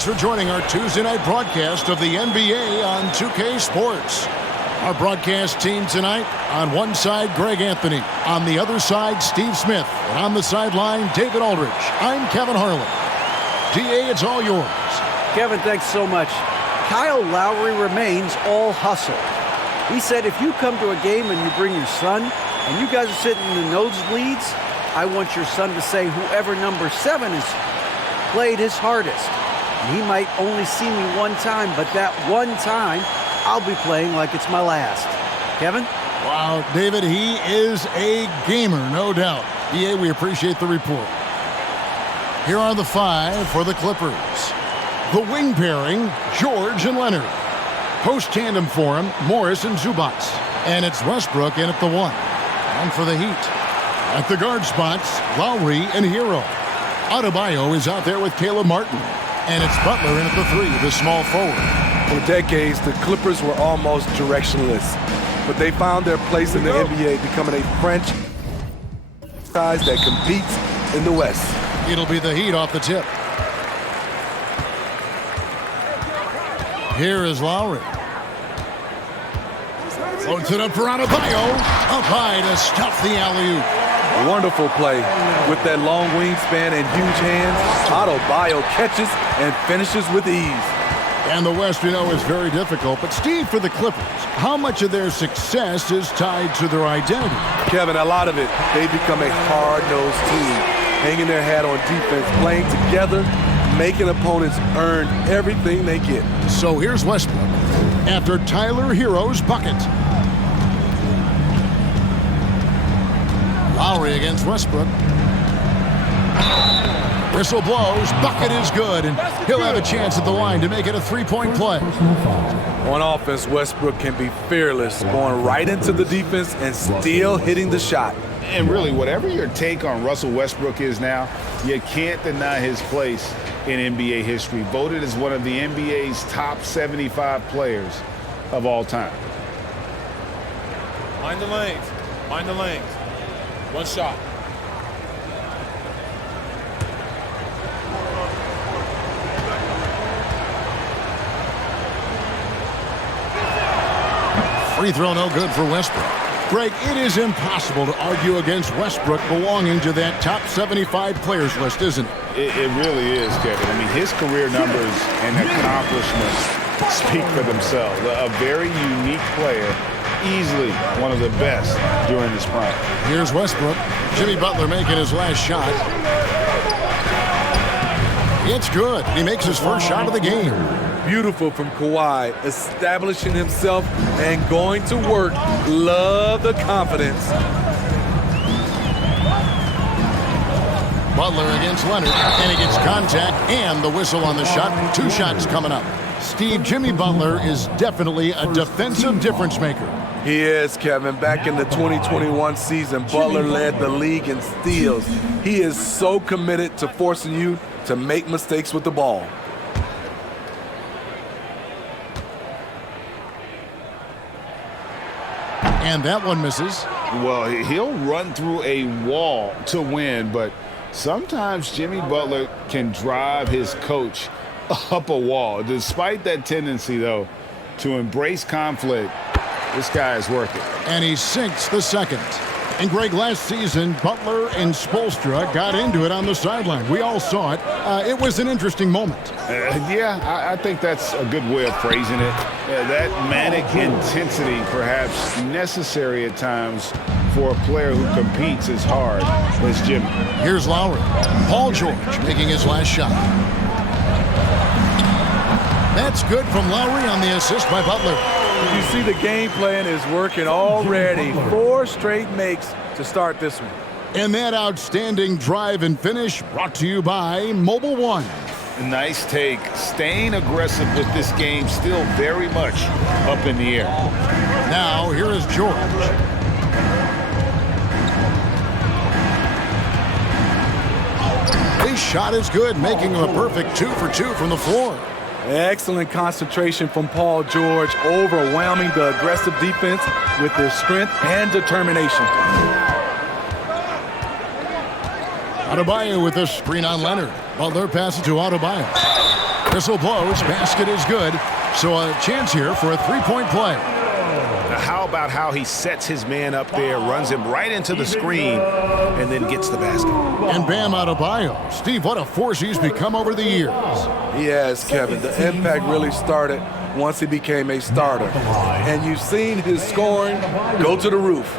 For joining our Tuesday night broadcast of the NBA on 2K Sports. Our broadcast team tonight, on one side, Greg Anthony. On the other side, Steve Smith. And on the sideline, David Aldridge. I'm Kevin Harlan. DA, it's all yours. Kevin, thanks so much. Kyle Lowry remains all hustle. He said if you come to a game and you bring your son, and you guys are sitting in the nosebleeds, I want your son to say whoever number 7 is played his hardest. He might only see me one time, but that one time, I'll be playing like it's my last. Kevin? Wow, David, he is a gamer, no doubt. DA, we appreciate the report. Here are the 5 for the Clippers. The wing pairing, George and Leonard. Post tandem for him, Morris and Zubac. And it's Westbrook in at the 1. And for the Heat. At the guard spots, Lowry and Hero. Adebayo is out there with Caleb Martin. And it's Butler in at the 3, the small forward. For decades, the Clippers were almost directionless. But they found their place in the NBA, becoming a franchise that competes in the West. It'll be the Heat off the tip. Here is Lowry. Floats it up for Adebayo. Up high to stuff the alley-oop. Wonderful play. With that long wingspan and huge hands, Adebayo catches and finishes with ease. And the West, we know, is very difficult. But, Steve, for the Clippers, how much of their success is tied to their identity? Kevin, a lot of it. They become a hard-nosed team, hanging their hat on defense, playing together, making opponents earn everything they get. So here's Westbrook after Tyler Hero's bucket. Lowry against Westbrook. Whistle blows. Bucket is good, and he'll have a chance at the line to make it a three-point play. On offense, Westbrook can be fearless, going right into the defense and still hitting the shot. And really, whatever your take on Russell Westbrook is now, you can't deny his place in NBA history. Voted as one of the NBA's top 75 players of all time. Mind the lanes. Mind the lanes. One shot. Free throw no good for Westbrook. Greg, it is impossible to argue against Westbrook belonging to that top 75 players list, isn't it? It really is, Kevin. I mean, his career numbers and accomplishments speak for themselves. A very unique player, easily one of the best during his prime. Here's Westbrook. Jimmy Butler making his last shot. It's good. He makes his first shot of the game. Beautiful from Kawhi, establishing himself and going to work. Love the confidence. Butler against Leonard, and he gets contact and the whistle on the shot. 2 shots coming up. Steve, Jimmy Butler is definitely a defensive difference maker. He is, Kevin. Back in the 2021 season, Butler led the league in steals. He is so committed to forcing you to make mistakes with the ball. And that one misses. Well, he'll run through a wall to win, but sometimes Jimmy Butler can drive his coach up a wall. Despite that tendency, though, to embrace conflict, this guy is worth it. And he sinks the second. And Greg, last season, Butler and Spoelstra got into it on the sideline. We all saw it. It was an interesting moment. I think that's a good way of phrasing it. That manic intensity, perhaps necessary at times for a player who competes as hard as Jimmy. Here's Lowry. Paul George making his last shot. That's good from Lowry on the assist by Butler. You see the game plan is working already. 4 straight makes to start this one. And that outstanding drive and finish brought to you by Mobile One. Nice take. Staying aggressive with this game, still very much up in the air. Now, here is George. His shot is good, making him a perfect 2 for 2 from the floor. Excellent concentration from Paul George, overwhelming the aggressive defense with his strength and determination. Adebayo with a screen on Leonard. Butler passes to Adebayo. Whistle blows. Basket is good. So a chance here for a three-point play. Now how about how he sets his man up there, runs him right into the screen, and then gets the basket. And Bam Adebayo. Steve, what a force he's become over the years. He has, Kevin. The impact really started once he became a starter. And you've seen his scoring go to the roof.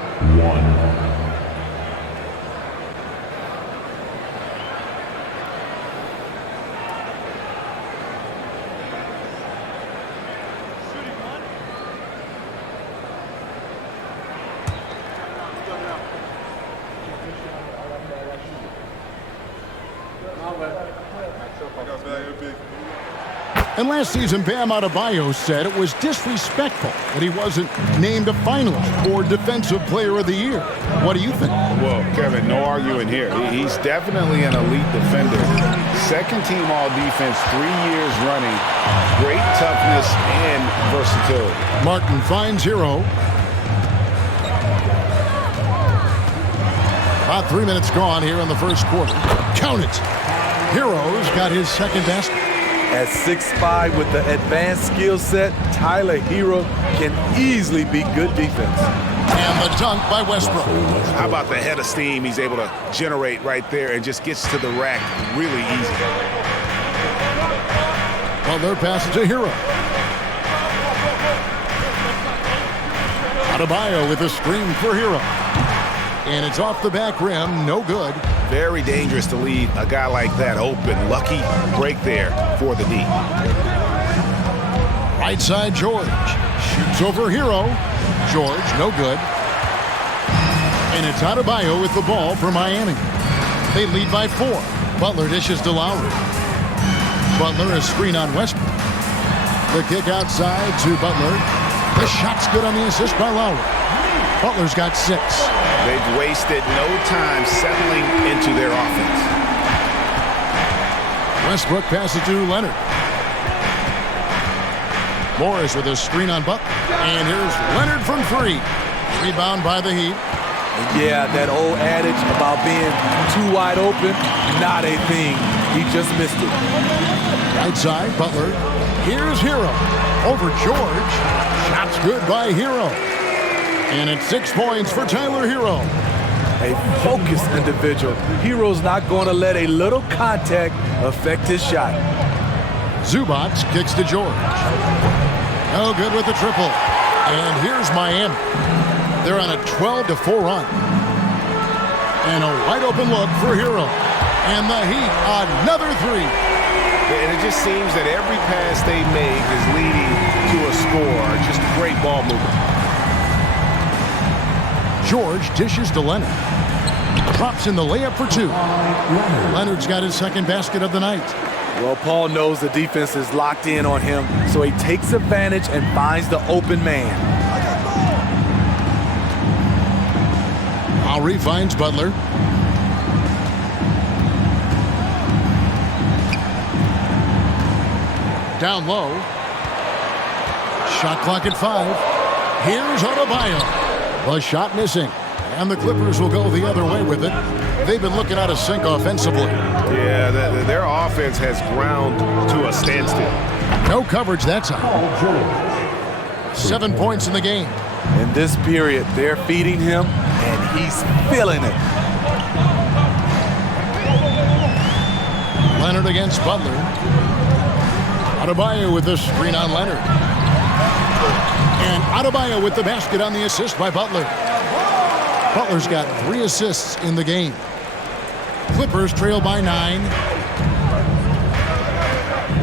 And last season, Bam Adebayo said it was disrespectful that he wasn't named a finalist for Defensive Player of the Year. What do you think? Well, Kevin, no arguing here. He's definitely an elite defender. Second team all-defense 3 years running. Great toughness and versatility. Martin finds Hero. About 3 minutes gone here in the first quarter. Count it. Hero's got his second basket. At 6'5" with the advanced skill set, Tyler Hero can easily be good defense. And the dunk by Westbrook. How about the head of steam he's able to generate right there and just gets to the rack really easy. Butler passes to Hero. Adebayo with a screen for Hero. And it's off the back rim, no good. Very dangerous to leave a guy like that open. Lucky break there for the D. Right side, George. Shoots over Hero. George, no good. And it's Adebayo with the ball for Miami. They lead by 4. Butler dishes to Lowry. Butler a screen on Westbrook. The kick outside to Butler. The shot's good on the assist by Lowry. Butler's got 6. They've wasted no time settling into their offense. Westbrook passes to Leonard. Morris with a screen on Butler. And here's Leonard from 3. Rebound by the Heat. Yeah, that old adage about being too wide open, not a thing. He just missed it. Right side, Butler. Here's Hero. Over George. Shot's good by Hero. And it's 6 points for Tyler Hero. A focused individual. Hero's not going to let a little contact affect his shot. Zubac kicks to George. No good with the triple. And here's Miami. They're on a 12-4 run. And a wide open look for Hero. And the Heat, another 3. And it just seems that every pass they make is leading to a score. Just great ball movement. George dishes to Leonard. Drops in the layup for 2. Leonard's got his second basket of the night. Well, Paul knows the defense is locked in on him, so he takes advantage and finds the open man. Lowry finds Butler. Down low. Shot clock at 5. Here's Adebayo. The shot missing. And the Clippers will go the other way with it. They've been looking out of sync offensively. Yeah, their offense has ground to a standstill. No coverage that time. 7 points in the game. In this period, they're feeding him, and he's feeling it. Leonard against Butler. Adebayo with the screen on Leonard. And Adebayo with the basket on the assist by Butler. Butler's got 3 assists in the game. Clippers trail by 9.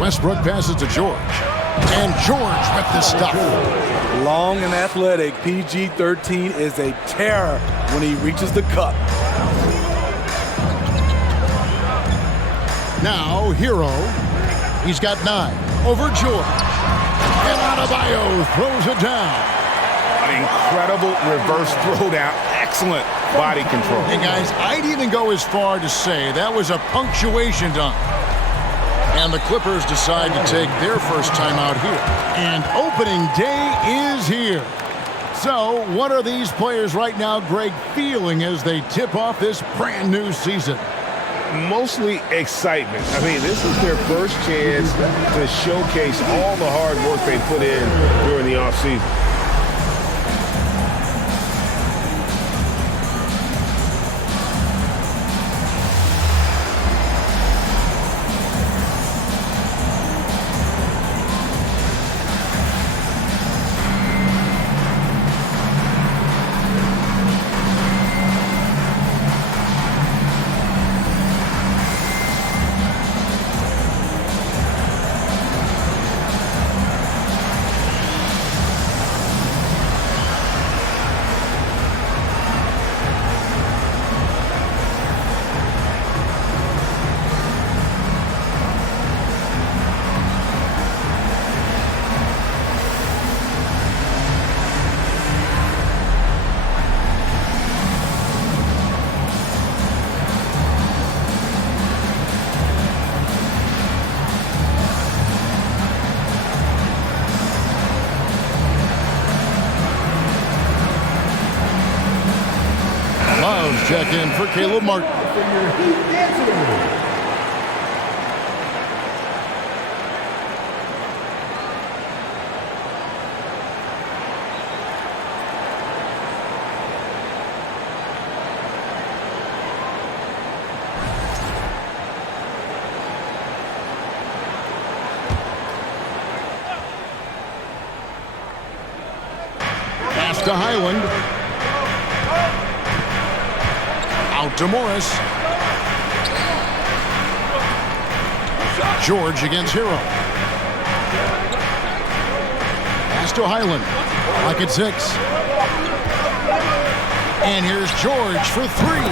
Westbrook passes to George. And George with the stuff. Long and athletic, PG-13 is a terror when he reaches the cup. Now, Hero. He's got 9. Over George. And Adebayo throws it down. An incredible reverse throwdown. Excellent body control. Hey, guys, I'd even go as far to say that was a punctuation dunk. And the Clippers decide to take their first time out here. And opening day is here. So, what are these players right now, Greg, feeling as they tip off this brand new season? Mostly excitement. I mean, this is their first chance to showcase all the hard work they put in during the offseason. Check in for Caleb Martin. Pass to Highland. Out to Morris. George against Hero. Pass to Highland. Like at 6. And here's George for 3.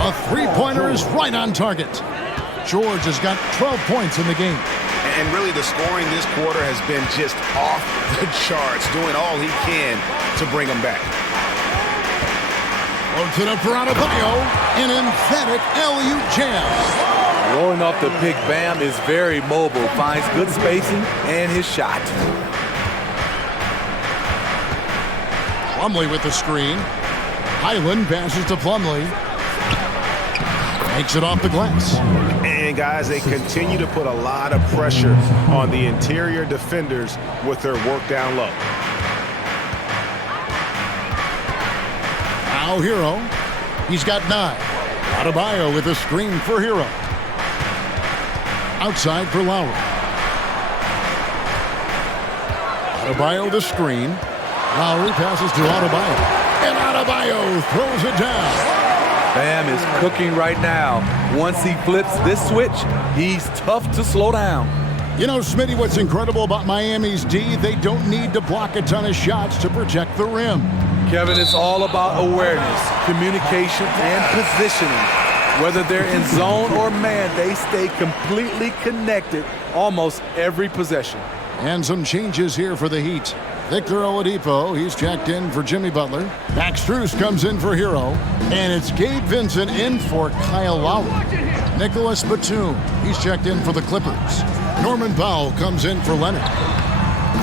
A three-pointer is right on target. George has got 12 points in the game. And really the scoring this quarter has been just off the charts, doing all he can to bring them back. Loads it up for Adebayo. An emphatic LU jam. Rolling off the pick, Bam is very mobile, finds good spacing and his shot. Plumlee with the screen. Highland passes to Plumlee. Makes it off the glass. And guys, they continue to put a lot of pressure on the interior defenders with their work down low. Now Hero. He's got 9. Adebayo with a screen for Hero. Outside for Lowry. Adebayo the screen. Lowry passes to Adebayo. And Adebayo throws it down. Bam is cooking right now. Once he flips this switch, he's tough to slow down. You know, Smitty, what's incredible about Miami's D, they don't need to block a ton of shots to protect the rim. Kevin, it's all about awareness, communication, and positioning. Whether they're in zone or man, they stay completely connected almost every possession. And some changes here for the Heat. Victor Oladipo, he's checked in for Jimmy Butler. Max Strus comes in for Hero. And it's Gabe Vincent in for Kyle Lowry. Nicholas Batum, he's checked in for the Clippers. Norman Powell comes in for Leonard.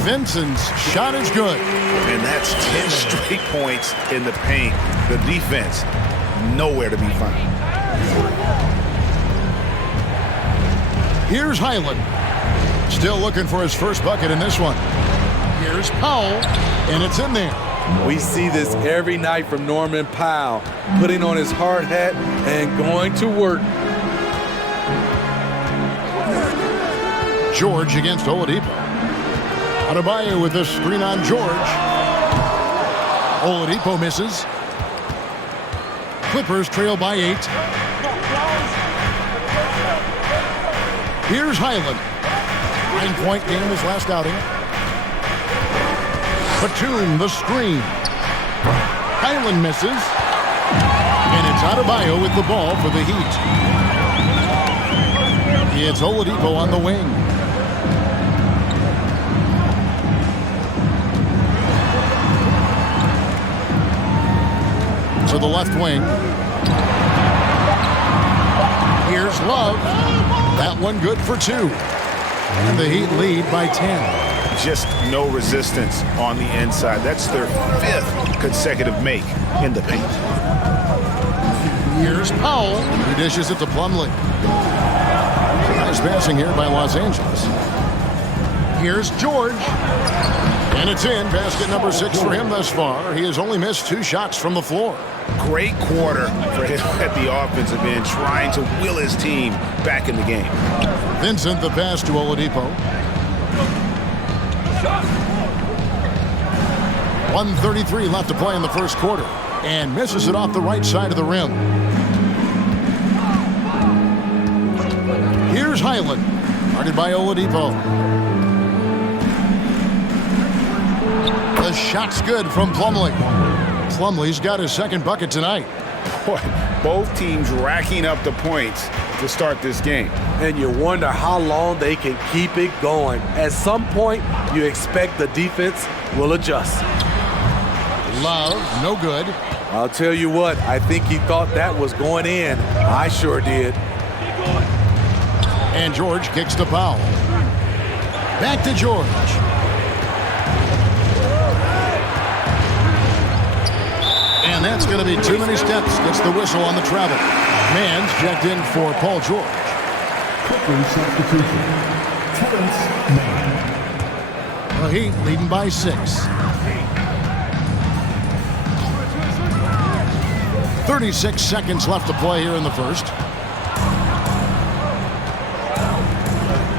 Vincent's shot is good. And that's 10 straight points in the paint. The defense, nowhere to be found. Here's Highland. Still looking for his first bucket in this one. Here's Powell, and it's in there. We see this every night from Norman Powell, putting on his hard hat and going to work. George against Oladipo. Adebayo with the screen on George. Oladipo misses. Clippers trail by 8. Here's Highland. 9-point game his last outing. Batum, the screen. Highland misses. And it's Adebayo with the ball for the Heat. It's Oladipo on the wing. To the left wing. Here's Love. That one good for 2. And the Heat lead by 10. Just no resistance on the inside. That's their 5th consecutive make in the paint. Here's Powell, who dishes it to Plumlee. Nice passing here by Los Angeles. Here's George. And it's in. Basket number 6 for him thus far. He has only missed 2 shots from the floor. Great quarter for him at the offensive end, trying to will his team back in the game. Vincent the pass to Oladipo. 1:33 left to play in the first quarter. And misses it off the right side of the rim. Here's Highland. Guarded by Oladipo. The shot's good from Plumlee. Plumlee's got his second bucket tonight. Boy, both teams racking up the points to start this game. And you wonder how long they can keep it going. At some point, you expect the defense will adjust. Love, no good. I'll tell you what, I think he thought that was going in. I sure did. And George kicks to Powell. Back to George. And that's going to be too many steps. Gets the whistle on the travel. Man's checked in for Paul George. Substitution. Terrence Mann. The Heat leading by 6. 36 seconds left to play here in the first.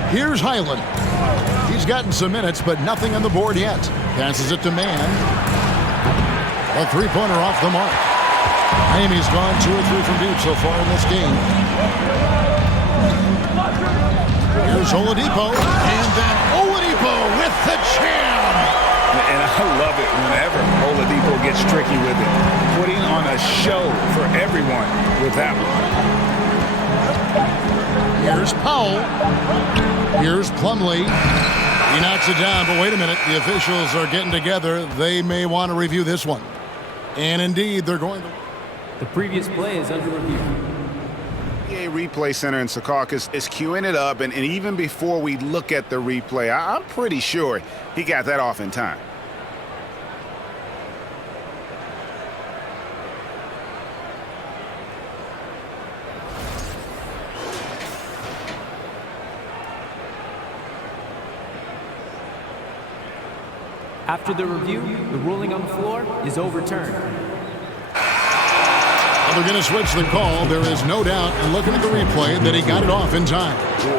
Here's Highland. He's gotten some minutes, but nothing on the board yet. Passes it to Mann. A three-pointer off the mark. Miami's gone 2 or 3 from deep so far in this game. Here's Oladipo. And then Oladipo with the jam. And I love it whenever Oladipo gets tricky with it. Putting on a show for everyone with that one. Here's Powell. Here's Plumlee. He knocks it down, but wait a minute. The officials are getting together. They may want to review this one. And indeed, they're going to. The previous play is under review. NBA Replay Center in Secaucus is queuing it up, and even before we look at the replay, I'm pretty sure he got that off in time. After the review, the ruling on the floor is overturned. Well, they're going to switch the call. There is no doubt, and looking at the replay, that he got it off in time.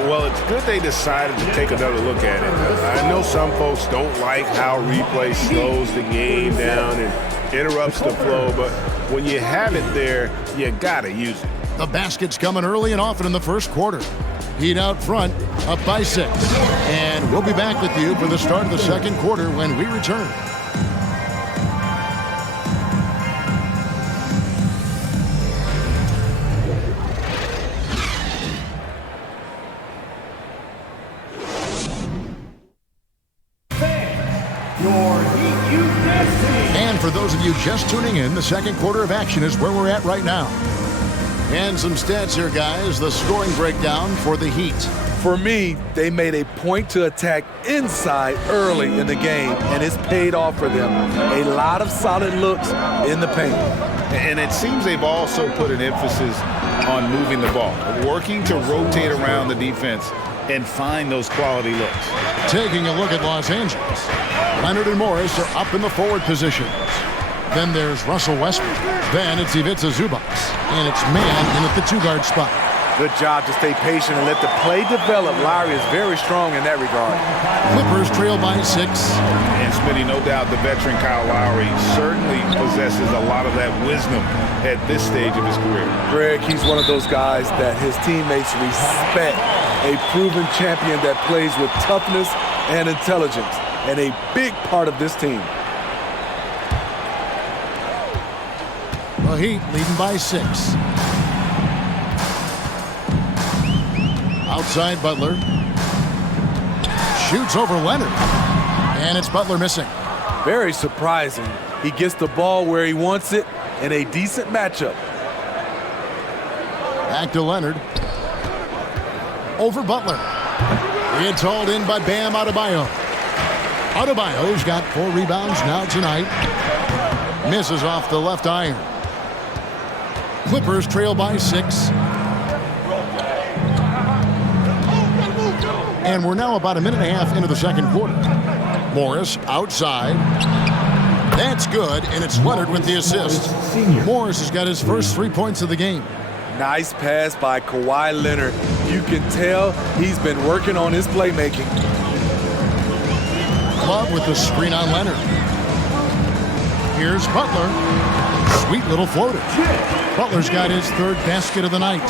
Well, it's good they decided to take another look at it. I know some folks don't like how replay slows the game down and interrupts the flow, but when you have it there, you got to use it. The basket's coming early and often in the first quarter. Heat out front, up by 6. And we'll be back with you for the start of the second quarter when we return. And for those of you just tuning in, the second quarter of action is where we're at right now. And some stats here, guys. The scoring breakdown for the Heat. For me, they made a point to attack inside early in the game, and it's paid off for them. A lot of solid looks in the paint. And it seems they've also put an emphasis on moving the ball, working to rotate around the defense and find those quality looks. Taking a look at Los Angeles. Leonard and Morris are up in the forward positions. Then there's Russell Westbrook. Then it's Ivica Zubac. And it's Mann in at the 2-guard spot. Good job to stay patient and let the play develop. Lowry is very strong in that regard. Clippers trail by 6. And Smitty, no doubt the veteran Kyle Lowry certainly possesses a lot of that wisdom at this stage of his career. Greg, he's one of those guys that his teammates respect. A proven champion that plays with toughness and intelligence. And a big part of this team. The Heat leading by 6. Outside Butler. Shoots over Leonard. And it's Butler missing. Very surprising. He gets the ball where he wants it in a decent matchup. Back to Leonard. Over Butler. It's hauled in by Bam Adebayo. Adebayo's got 4 rebounds now tonight. Misses off the left iron. Clippers trail by 6. And we're now about a minute and a half into the second quarter. Morris outside. That's good, and it's Leonard with the assist. Morris has got his first 3 points of the game. Nice pass by Kawhi Leonard. You can tell he's been working on his playmaking. Love with the screen on Leonard. Here's Butler. Sweet little floater. Butler's got his third basket of the night.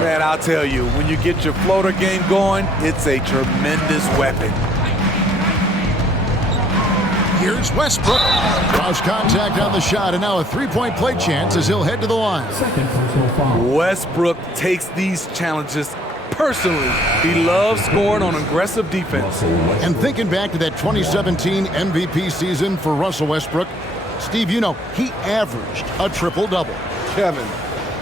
Man, I'll tell you, when you get your floater game going, it's a tremendous weapon. Here's Westbrook. Draws contact on the shot, and now a three-point play chance as he'll head to the line. Westbrook takes these challenges personally. He loves scoring on aggressive defense. And thinking back to that 2017 MVP season for Russell Westbrook, Steve, you know, he averaged a triple-double. Kevin,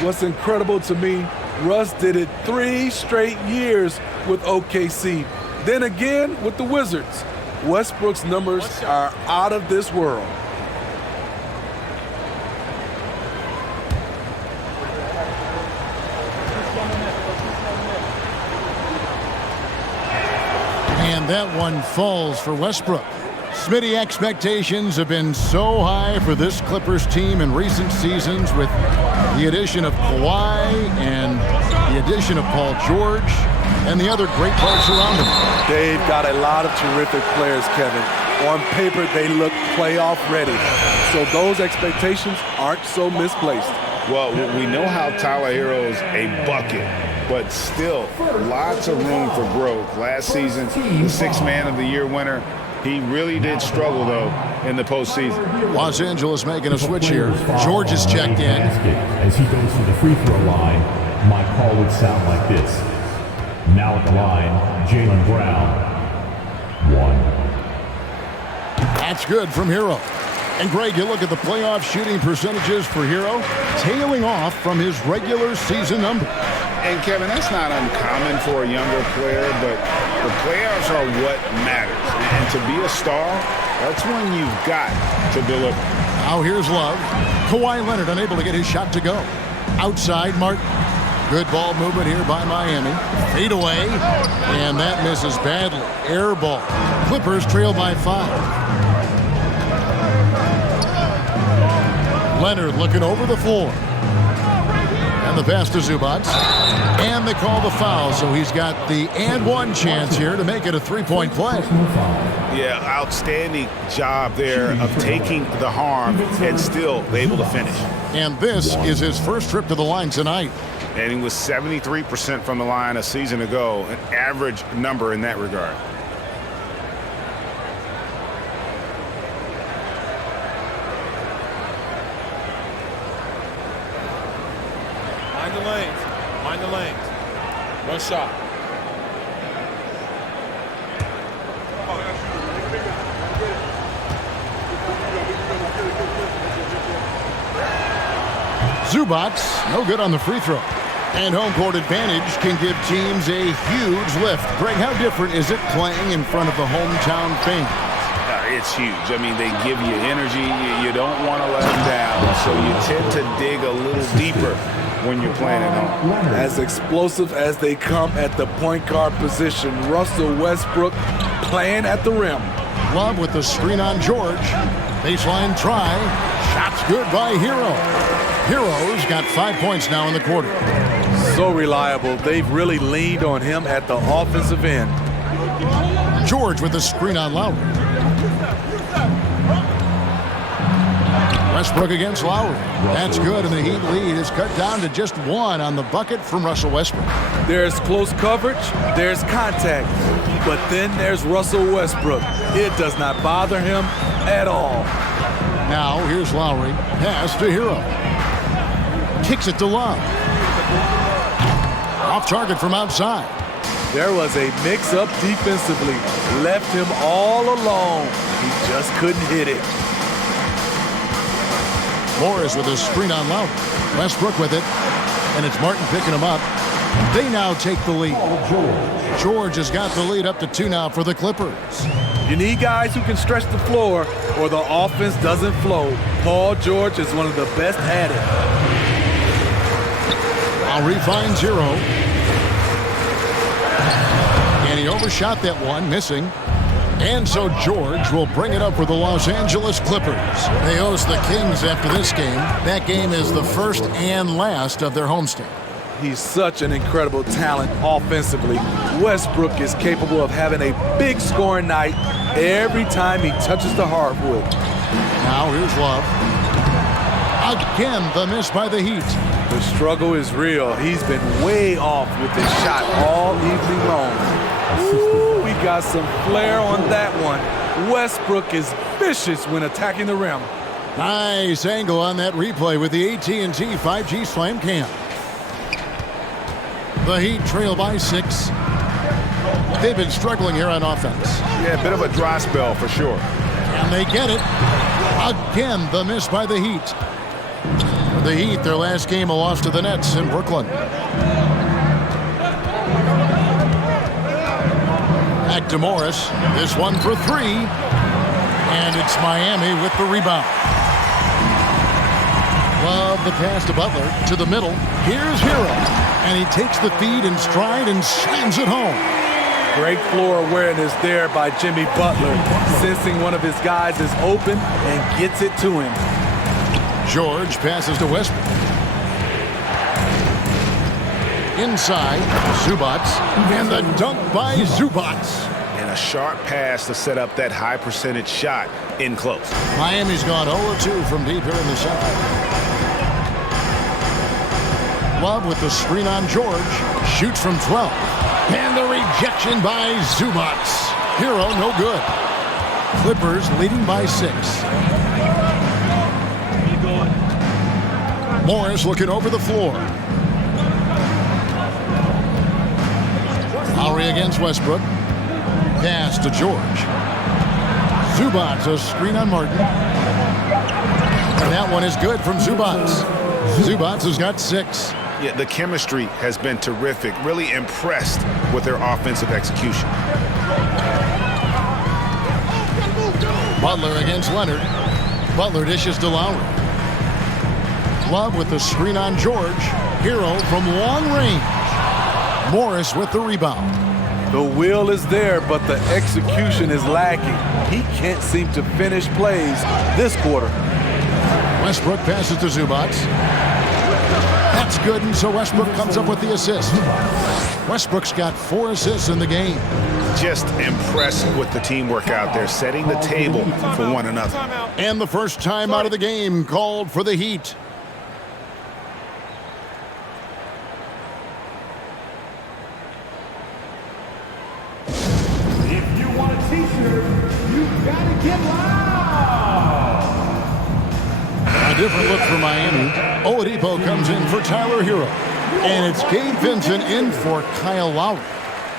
what's incredible to me, Russ did it 3 straight years with OKC. Then again with the Wizards. Westbrook's numbers are out of this world. And that one falls for Westbrook. Smitty, expectations have been so high for this Clippers team in recent seasons with the addition of Kawhi and the addition of Paul George and the other great parts around them. They've got a lot of terrific players, Kevin. On paper, they look playoff ready. So those expectations aren't so misplaced. Well, we know how Tyler Hero's a bucket, but still lots of room for growth. Last season, the Sixth Man of the Year winner. He really did struggle, though, in the postseason. Los Angeles making a switch here. George is checked in. As he goes to the free throw line, my call would sound like this. Now at the line, Jaylen Brown. 1. That's good from Hero. And Greg, you look at the playoff shooting percentages for Hero, tailing off from his regular season number. And Kevin, that's not uncommon for a younger player, but the playoffs are what matters. And to be a star, that's when you've got to deliver. Now here's Love. Kawhi Leonard unable to get his shot to go. Outside, Martin. Good ball movement here by Miami. Fade away, and that misses badly. Air ball. Clippers trail by 5. Leonard looking over the floor. And the pass to Zubac. And they call the foul, so he's got the and one chance here to make it a three-point play. Yeah, outstanding job there of taking the harm and still able to finish. And this is his first trip to the line tonight. And he was 73% from the line a season ago, an average number in that regard. Mind the lanes. Mind the lanes. One shot. Zubac, no good on the free throw. And home court advantage can give teams a huge lift. Greg, how different is it playing in front of the hometown fans? It's huge. I mean, they give you energy. You don't want to let them down. So you tend to dig a little deeper when you're playing at home. As explosive as they come at the point guard position, Russell Westbrook playing at the rim. Love with the screen on George. Baseline try. Shots good by Hero. Hero's got 5 points now in the quarter. So reliable. They've really leaned on him at the offensive end. George with the screen on Lowry. Westbrook against Lowry. That's good, and the Heat lead is cut down to just 1 on the bucket from Russell Westbrook. There's close coverage, there's contact, but then there's Russell Westbrook. It does not bother him at all. Now here's Lowry. Pass to Hero. Kicks it to Love. Off target from outside. There was a mix-up defensively. Left him all alone. He just couldn't hit it. Morris with a screen on Lowry. Westbrook with it. And it's Martin picking him up. They now take the lead. George has got the lead up to 2 now for the Clippers. You need guys who can stretch the floor or the offense doesn't flow. Paul George is one of the best at it. Lowry finds Hero. And he overshot that one, missing. And so George will bring it up for the Los Angeles Clippers. They host the Kings after this game. That game is the first and last of their homestand. He's such an incredible talent offensively. Westbrook is capable of having a big scoring night every time he touches the hardwood. Now here's Love. Again, the miss by the Heat. The struggle is real. He's been way off with his shot all evening long. Ooh, we got some flair on that one. Westbrook is vicious when attacking the rim. Nice angle on that replay with the AT&T 5G Slam Cam. The Heat trail by 6. They've been struggling here on offense. Yeah, a bit of a dry spell for sure. And they get it. Again, the miss by the Heat. For the Heat, their last game, a loss to the Nets in Brooklyn. Back to Morris. This one for 3. And it's Miami with the rebound. Love the pass to Butler. To the middle. Here's Hero. And he takes the feed in stride and slams it home. Great floor awareness there by Jimmy Butler, sensing one of his guys is open and gets it to him. George passes to Westbrook. Inside, Zubac, and the dunk by Zubac. And a sharp pass to set up that high percentage shot in close. Miami's gone 0-2 from deep here in the second. Love with the screen on George. Shoots from 12. And the rejection by Zubac. Hero, no good. Clippers leading by 6. Morris looking over the floor. Lowry against Westbrook. Pass to George. Zubac, a screen on Martin. And that one is good from Zubac. Zubac has got 6. Yeah, the chemistry has been terrific. Really impressed with their offensive execution. Butler against Leonard. Butler dishes to Lowry. Love with the screen on George. Hero from long range. Morris with the rebound. The will is there, but the execution is lacking. He can't seem to finish plays this quarter. Westbrook passes to Zubac. That's good, and so Westbrook comes up with the assist. Westbrook's got 4 assists in the game. Just impressed with the teamwork out there, setting the table for one another. And the first time out of the game called for the Heat. If you want a t-shirt, you've got to get loud. A different look for Miami. Oladipo comes in for Tyler Hero. And it's Gabe Vincent in for Kyle Lowry.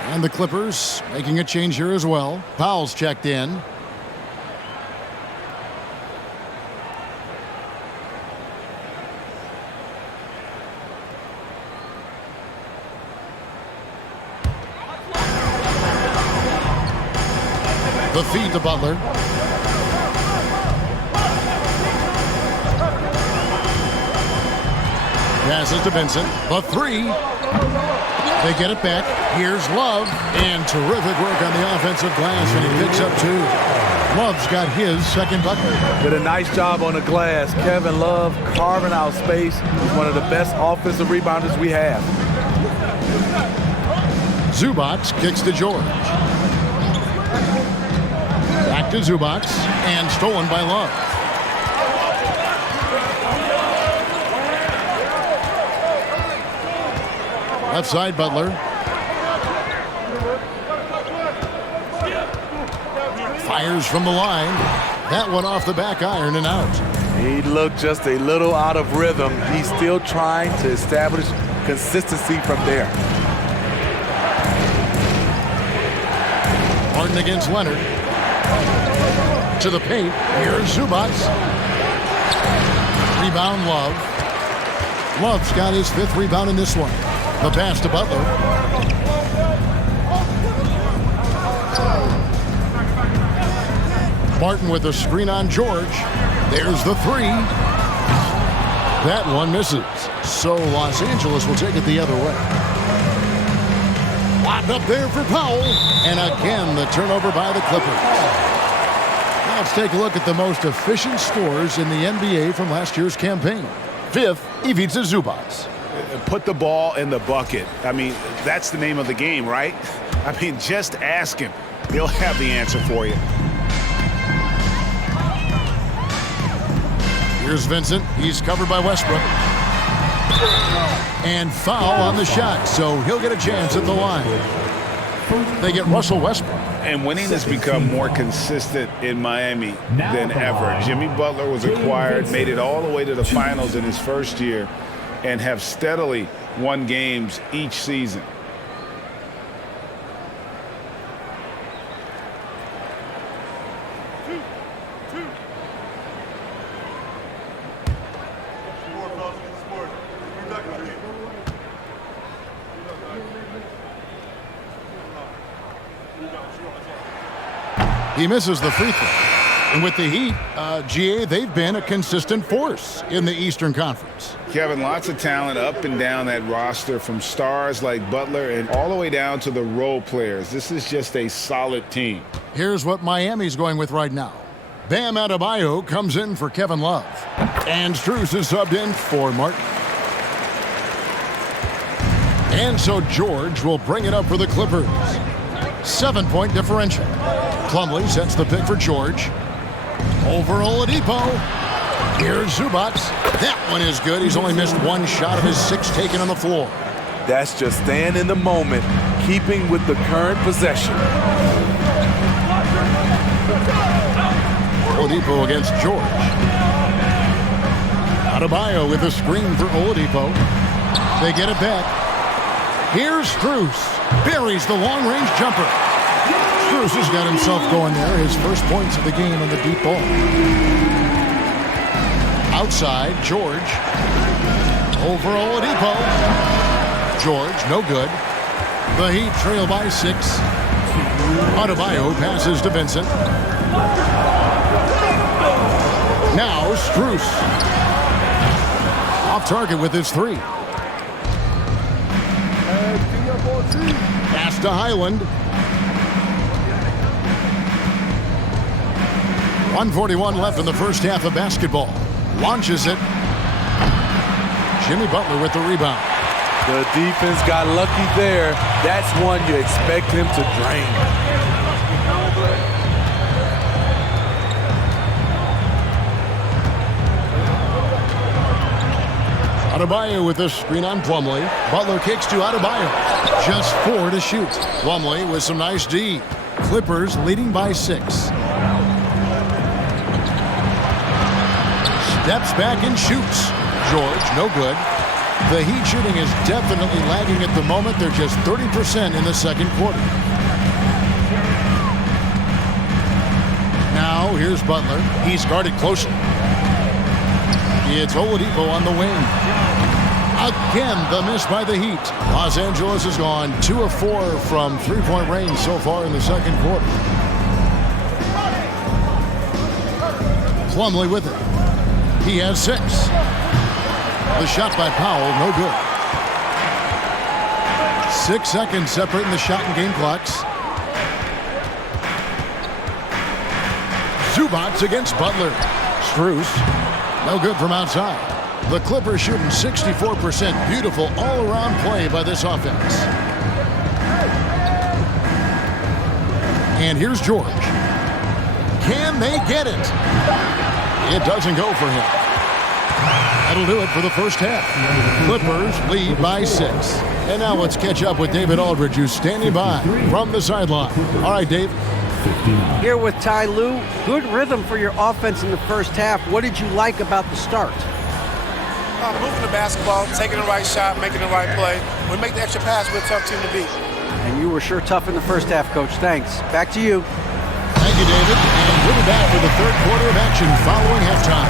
And the Clippers making a change here as well. Powell's checked in. The feed to Butler. Passes to Vincent. The 3. They get it back. Here's Love. And terrific work on the offensive glass. And he picks up 2. Love's got his second bucket. Did a nice job on the glass. Kevin Love carving out space. He's one of the best offensive rebounders we have. Zubac kicks to George. Back to Zubac. And stolen by Love. Left side, Butler. Fires from the line. That one off the back iron and out. He looked just a little out of rhythm. He's still trying to establish consistency from there. Martin against Leonard. To the paint. Here's Zubac. Rebound, Love. Love's got his 5th rebound in this one. The pass to Butler. Martin with the screen on George. There's the 3. That one misses. So Los Angeles will take it the other way. Locked up there for Powell. And again, the turnover by the Clippers. Now let's take a look at the most efficient scorers in the NBA from last year's campaign. Fifth, Ivica Zubac. Put the ball in the bucket. I mean, that's the name of the game, right? I mean, just ask him. He'll have the answer for you. Here's Vincent. He's covered by Westbrook. And foul on the shot, so he'll get a chance at the line. They get Russell Westbrook. And winning has become more consistent in Miami than ever. Jimmy Butler was acquired, made it all the way to the finals in his first year, and have steadily won games each season. He misses the free throw. And with the Heat, GA, they've been a consistent force in the Eastern Conference. Kevin, lots of talent up and down that roster, from stars like Butler and all the way down to the role players. This is just a solid team. Here's what Miami's going with right now. Bam Adebayo comes in for Kevin Love. And Strus is subbed in for Martin. And so George will bring it up for the Clippers. 7-point differential. Plumlee sets the pick for George. Over Oladipo. Here's Zubac. That one is good. He's only missed one shot of his 6 taken on the floor. That's just staying in the moment, keeping with the current possession. Oladipo against George. Adebayo with a screen for Oladipo. They get it back. Here's Strus. Buries the long-range jumper. Strus has got himself going there. His first points of the game on the deep ball. Outside, George. Over Oladipo. George, no good. The Heat trail by 6. Adebayo passes to Vincent. Now Strus. Off target with his 3. Pass to Highland. 1:41 left in the first half of basketball. Launches it. Jimmy Butler with the rebound. The defense got lucky there. That's one you expect him to drain. Adebayo with the screen on Plumlee. Butler kicks to Adebayo. Just 4 to shoot. Plumlee with some nice D. Clippers leading by 6. Steps back and shoots. George, no good. The Heat shooting is definitely lagging at the moment. They're just 30% in the second quarter. Now here's Butler. He's guarded closely. It's Oladipo on the wing. Again, the miss by the Heat. Los Angeles has gone 2 of 4 from 3-point range so far in the second quarter. Plumlee with it. He has 6. The shot by Powell, no good. 6 seconds separating the shot and game clocks. Zubac against Butler. Strus, no good from outside. The Clippers shooting 64%. Beautiful all-around play by this offense. And here's George. Can they get it? It doesn't go for him. That'll do it for the first half. Clippers lead by 6. And now let's catch up with David Aldridge, who's standing by from the sideline. All right, Dave. Here with Ty Lue. Good rhythm for your offense in the first half. What did you like about the start? Moving the basketball, taking the right shot, making the right play. When we make the extra pass, we're a tough team to beat. And you were sure tough in the first half, Coach. Thanks. Back to you. Thank you, David. And we'll be back for the third quarter of action following halftime.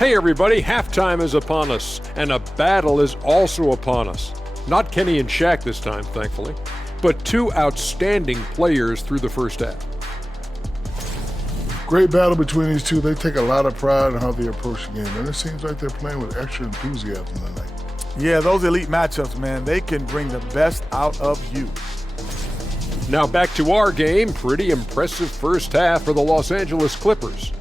Hey everybody, halftime is upon us, and a battle is also upon us. Not Kenny and Shaq this time, thankfully, but two outstanding players through the first half. Great battle between these two. They take a lot of pride in how they approach the game, and it seems like they're playing with extra enthusiasm tonight. Yeah, those elite matchups, man, they can bring the best out of you. Now back to our game. Pretty impressive first half for the Los Angeles Clippers.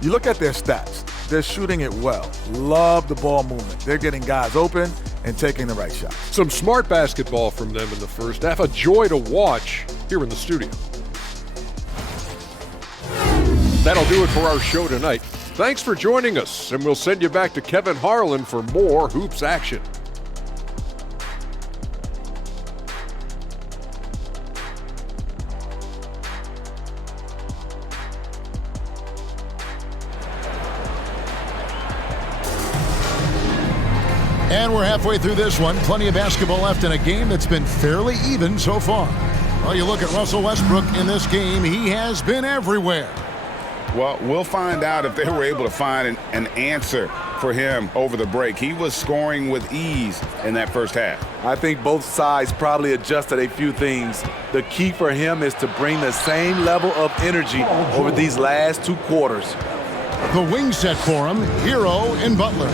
You look at their stats. They're shooting it well. Love the ball movement. They're getting guys open and taking the right shot. Some smart basketball from them in the first half. A joy to watch here in the studio. That'll do it for our show tonight. Thanks for joining us, and we'll send you back to Kevin Harlan for more hoops action. And we're halfway through this one. Plenty of basketball left in a game that's been fairly even so far. Well, you look at Russell Westbrook in this game, he has been everywhere. Well, we'll find out if they were able to find an answer for him over the break. He was scoring with ease in that first half. I think both sides probably adjusted a few things. The key for him is to bring the same level of energy over these last 2 quarters. The wing set for him, Hero and Butler.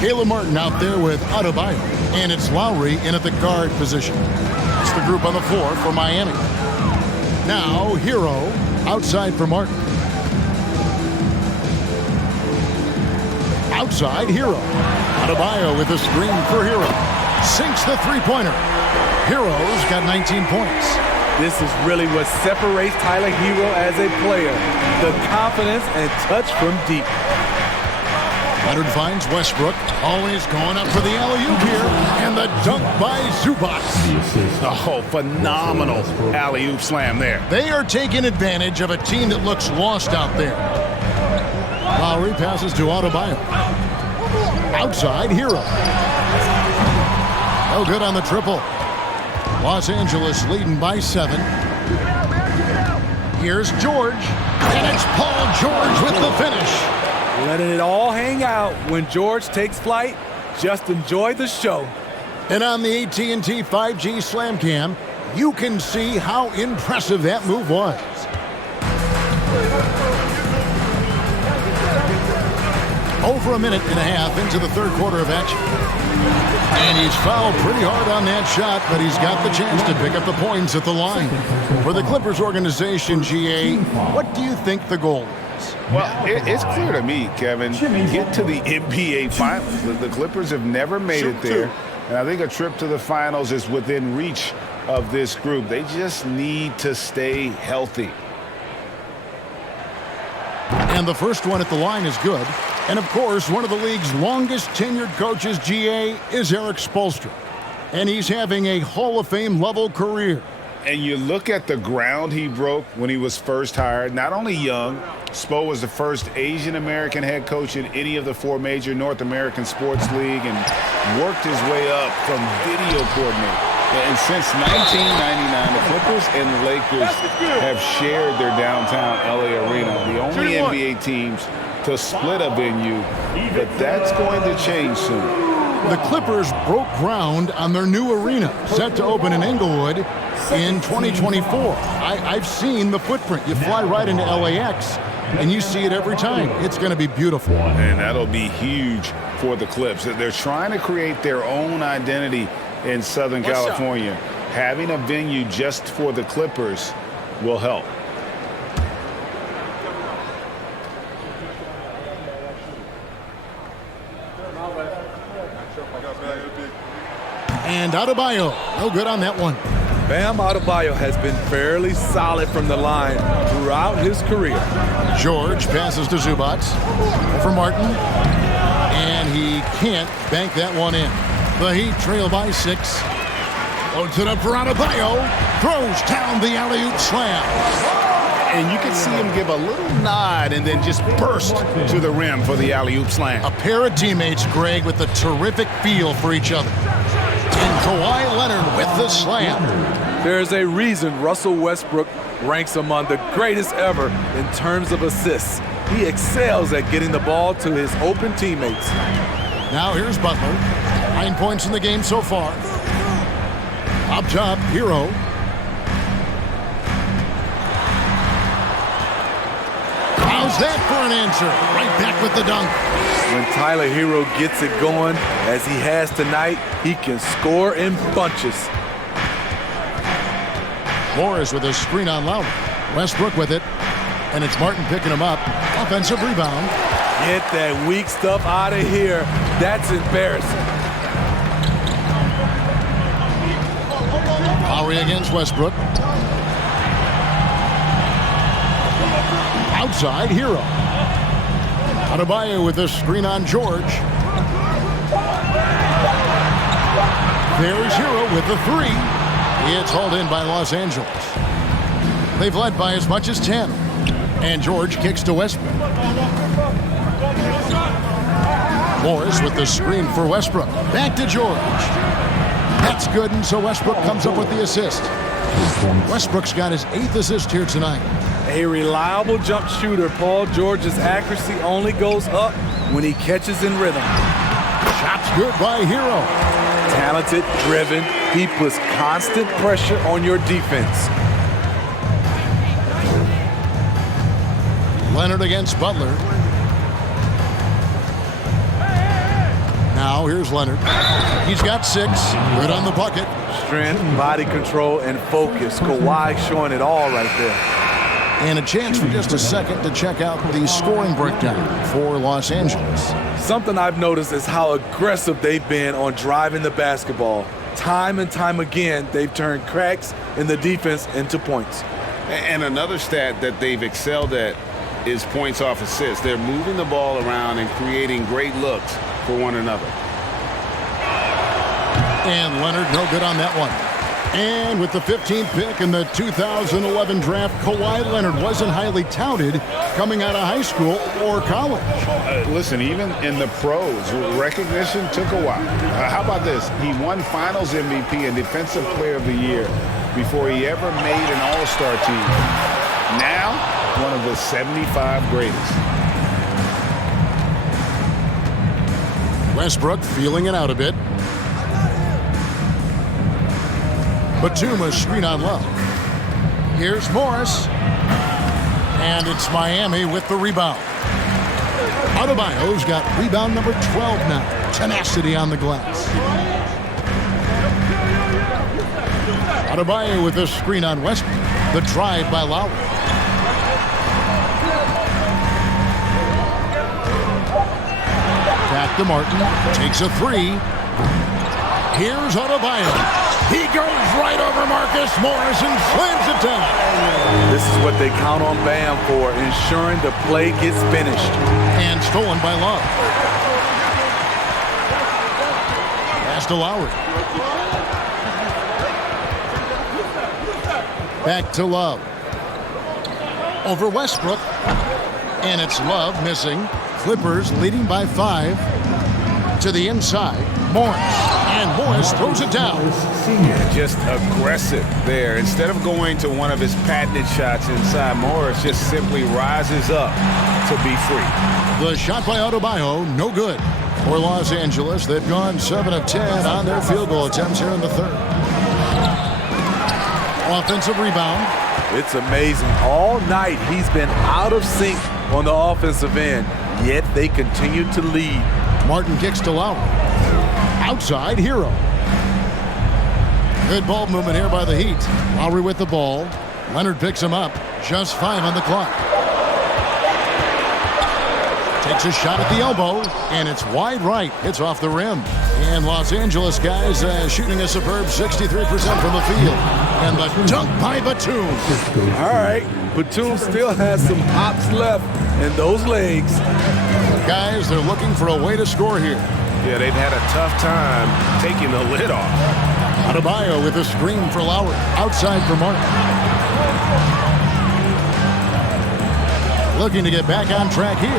Caleb Martin out there with Adebayo, and it's Lowry in at the guard position. That's the group on the floor for Miami. Now, Hero outside for Martin. Outside, Hero. Adebayo with the screen for Hero. Sinks the three-pointer. Hero's got 19 points. This is really what separates Tyler Hero as a player. The confidence and touch from deep. Leonard finds Westbrook, always going up for the alley-oop here, and the dunk by Zubac. Oh, phenomenal alley-oop slam there. They are taking advantage of a team that looks lost out there. Lowry passes to Adebayo. Outside, Hero. No good on the triple. Los Angeles leading by 7. Here's George, and it's Paul George with the finish. Letting it all hang out when George takes flight. Just enjoy the show. And on the AT&T 5G Slam Cam, you can see how impressive that move was. Over a minute and a half into the third quarter of action. And he's fouled pretty hard on that shot, but he's got the chance to pick up the points at the line. For the Clippers organization, GA, what do you think the goal is? Well, it's clear to me, Kevin, get to the NBA Finals. The Clippers have never made it there, and I think a trip to the Finals is within reach of this group. They just need to stay healthy. And the first one at the line is good. And, of course, one of the league's longest-tenured coaches, GA, is Eric Spoelstra. And he's having a Hall of Fame-level career. And you look at the ground he broke when he was first hired. Not only young, Spo was the first Asian-American head coach in any of the 4 major North American sports league and worked his way up from video coordinator. And since 1999, the Clippers and the Lakers have shared their downtown LA arena, the only NBA teams to split a venue, but that's going to change soon. The Clippers broke ground on their new arena, set to open in Inglewood in 2024. I've seen the footprint. You fly right into LAX, and you see it every time. It's going to be beautiful. And that'll be huge for the Clips. They're trying to create their own identity in Southern California. Having a venue just for the Clippers will help. And Adebayo, no good on that one. Bam Adebayo has been fairly solid from the line throughout his career. George passes to Zubac for Martin, and he can't bank that one in. The Heat trail by 6. Loads it up for Adebayo, throws down the alley-oop slam. And you can see him give a little nod and then just burst to the rim for the alley-oop slam. A pair of teammates, Greg, with a terrific feel for each other. And Kawhi Leonard with the slam. There's a reason Russell Westbrook ranks among the greatest ever in terms of assists. He excels at getting the ball to his open teammates. Now here's Butler. 9 points in the game so far. Up top, Hero. How's that for an answer? Right back with the dunk. When Tyler Hero gets it going, as he has tonight, he can score in bunches. Morris with a screen on Lowry. Westbrook with it. And it's Martin picking him up. Offensive rebound. Get that weak stuff out of here. That's embarrassing. Lowry against Westbrook. Outside, Hero. Adebayo with a screen on George. There's Hero with the three. It's hauled in by Los Angeles. They've led by as much as 10. And George kicks to Westbrook. Morris with the screen for Westbrook. Back to George. That's good, and so Westbrook comes up with the assist. Westbrook's got his 8th assist here tonight. A reliable jump shooter. Paul George's accuracy only goes up when he catches in rhythm. Shot's good by Hero. Talented, driven. He puts constant pressure on your defense. Leonard against Butler. Now here's Leonard. He's got 6. Good on the bucket. Strength, body control, and focus. Kawhi showing it all right there. And a chance for just a second to check out the scoring breakdown for Los Angeles. Something I've noticed is how aggressive they've been on driving the basketball. Time and time again, they've turned cracks in the defense into points. And another stat that they've excelled at is points off assists. They're moving the ball around and creating great looks for one another. And Leonard, no good on that one. And with the 15th pick in the 2011 draft, Kawhi Leonard wasn't highly touted coming out of high school or college. Listen, even in the pros, recognition took a while. How about this? He won Finals MVP and Defensive Player of the Year before he ever made an All-Star team. Now, one of the 75 greatest. Westbrook feeling it out a bit. Batum screen on low. Here's Morris. And it's Miami with the rebound. Adebayo's got rebound number 12 now. Tenacity on the glass. Adebayo with a screen on Westbrook. The drive by Lowry. Back to Martin. Takes a 3. Here's Adebayo. He goes right over Marcus Morris and slams it down. This is what they count on Bam for, ensuring the play gets finished. And stolen by Love. Pass to Lowry. Back to Love. Over Westbrook. And it's Love missing. Clippers leading by 5. To the inside. Morris. And Morris throws it down. Just aggressive there. Instead of going to one of his patented shots inside, Morris just simply rises up to be free. The shot by Adebayo, no good. For Los Angeles, they've gone 7 of 10 on their field goal attempts here in the third. Offensive rebound. It's amazing. All night he's been out of sync on the offensive end, yet they continue to lead. Martin kicks to Lowry. Outside, Hero. Good ball movement here by the Heat. Lowry with the ball. Leonard picks him up. Just 5 on the clock. Takes a shot at the elbow, and it's wide right. It's off the rim. And Los Angeles guys shooting a superb 63% from the field. And the dunk by Batum. All right, Batum still has some hops left in those legs. Guys, they're looking for a way to score here. Yeah, they've had a tough time taking the lid off. Adebayo with a screen for Lowry. Outside for Martin. Looking to get back on track here.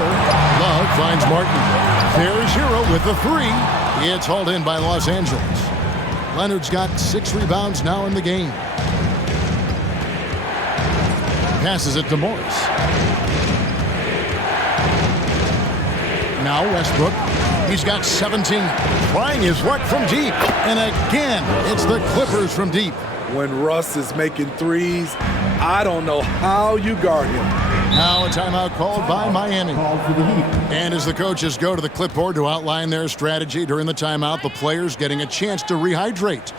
Love finds Martin. There's Hero with the 3. It's hauled in by Los Angeles. Leonard's got 6 rebounds now in the game. Passes it to Morris. Now Westbrook. He's got 17. Trying his luck from deep. And again, it's the Clippers from deep. When Russ is making threes, I don't know how you guard him. Now a timeout called by Miami. And as the coaches go to the clipboard to outline their strategy during the timeout, the players getting a chance to rehydrate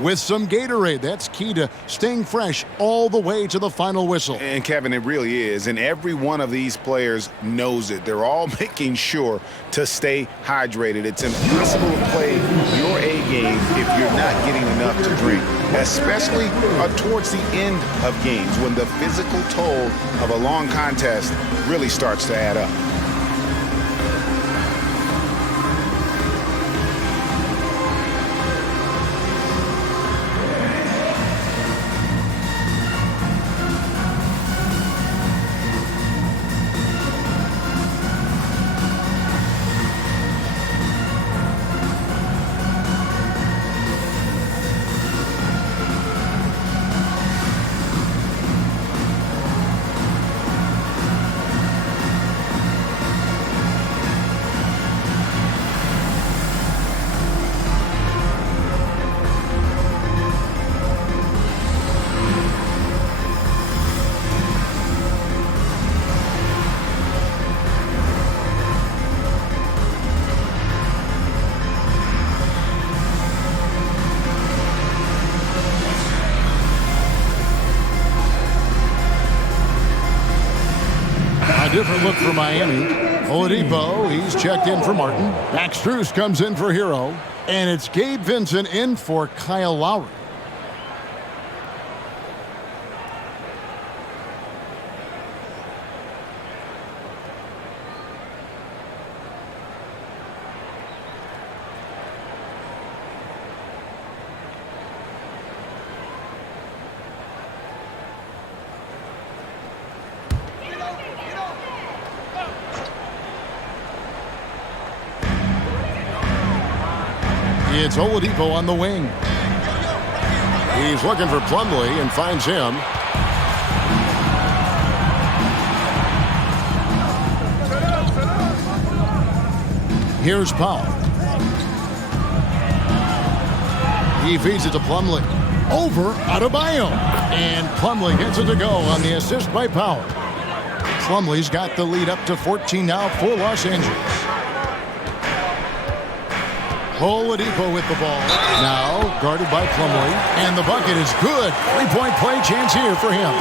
with some Gatorade. That's key to staying fresh all the way to the final whistle. And Kevin, it really is. And every one of these players knows it. They're all making sure to stay hydrated. It's impossible to play your A game if you're not getting enough to drink, especially towards the end of games when the physical toll of a long contest really starts to add up. Different look for Miami. Oladipo, he's checked in for Martin. Max Strus comes in for Hero. And it's Gabe Vincent in for Kyle Lowry. It's Oladipo on the wing. He's looking for Plumlee and finds him. Here's Powell. He feeds it to Plumlee. Over Adebayo. And Plumlee gets it to go on the assist by Powell. Plumlee's got the lead up to 14 now for Los Angeles. Oladipo with the ball. Now guarded by Plumlee. And the bucket is good. Three-point play chance here for him.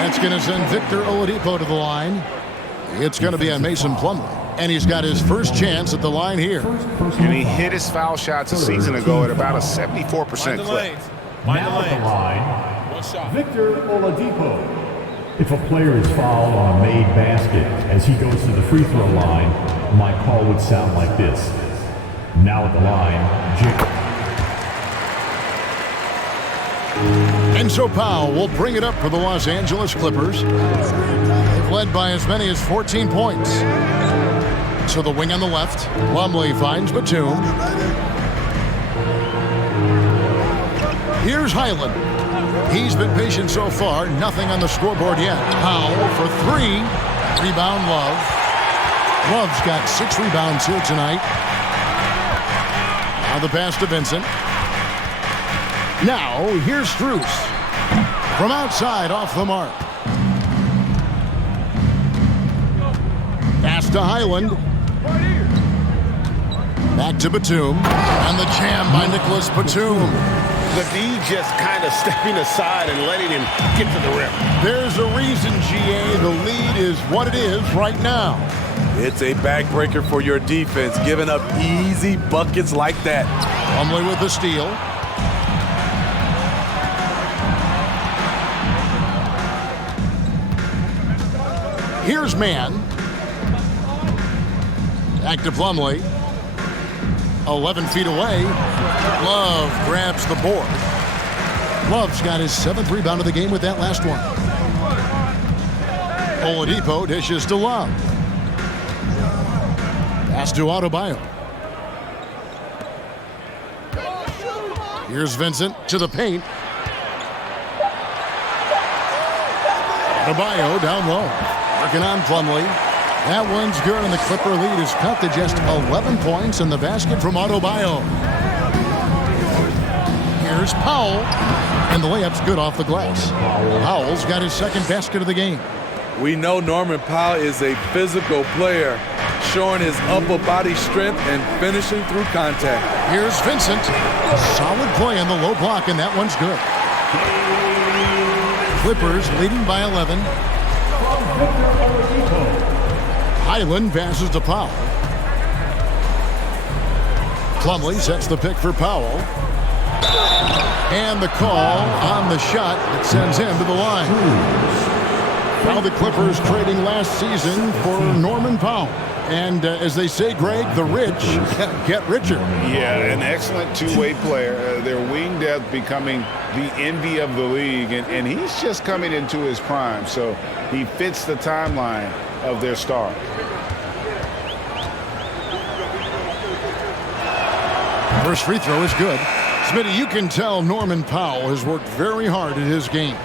That's going to send Victor Oladipo to the line. It's going to be on Mason Plumlee. And he's got his first chance at the line here. And he hit his foul shots a season ago at about a 74% clip. Now at the line, Victor Oladipo. If a player is fouled on a made basket as he goes to the free throw line, my call would sound like this. Now at the line, And so Powell will bring it up for the Los Angeles Clippers. They've led by as many as 14 points. So the wing on the left, Plumlee finds Batum. Here's Highland. He's been patient so far, nothing on the scoreboard yet. Powell for three. Rebound Love. Love's got 6 rebounds here tonight. Now the pass to Vincent. Now here's Strus. From outside off the mark. Pass to Highland. Back to Batum. And the jam by Nicholas Batum. The D just kind of stepping aside and letting him get to the rim. There's a reason, GA. The lead is what it is right now. It's a backbreaker for your defense, giving up easy buckets like that. Plumlee with the steal. Here's Mann. Back to Plumlee. 11 feet away. Love grabs the board. Love's got his 7th rebound of the game with that last one. Oladipo dishes to Love. Pass to Adebayo. Here's Vincent to the paint. Adebayo down low. Working on Plumlee. That one's good, and the Clipper lead is cut to just 11 points in the basket from Adebayo. Here's Powell, and the layup's good off the glass. Powell's got his second basket of the game. We know Norman Powell is a physical player, showing his upper body strength and finishing through contact. Here's Vincent. Solid play on the low block, and that one's good. Clippers leading by 11. Highland passes to Powell. Plumlee sets the pick for Powell. And the call on the shot that sends him to the line. Now the Clippers trading last season for Norman Powell. And as they say, Greg, the rich get richer. Yeah, an excellent two-way player. Their wing depth becoming the envy of the league. And he's just coming into his prime. So he fits the timeline of their star. First free throw is good. Smitty, you can tell Norman Powell has worked very hard at his game.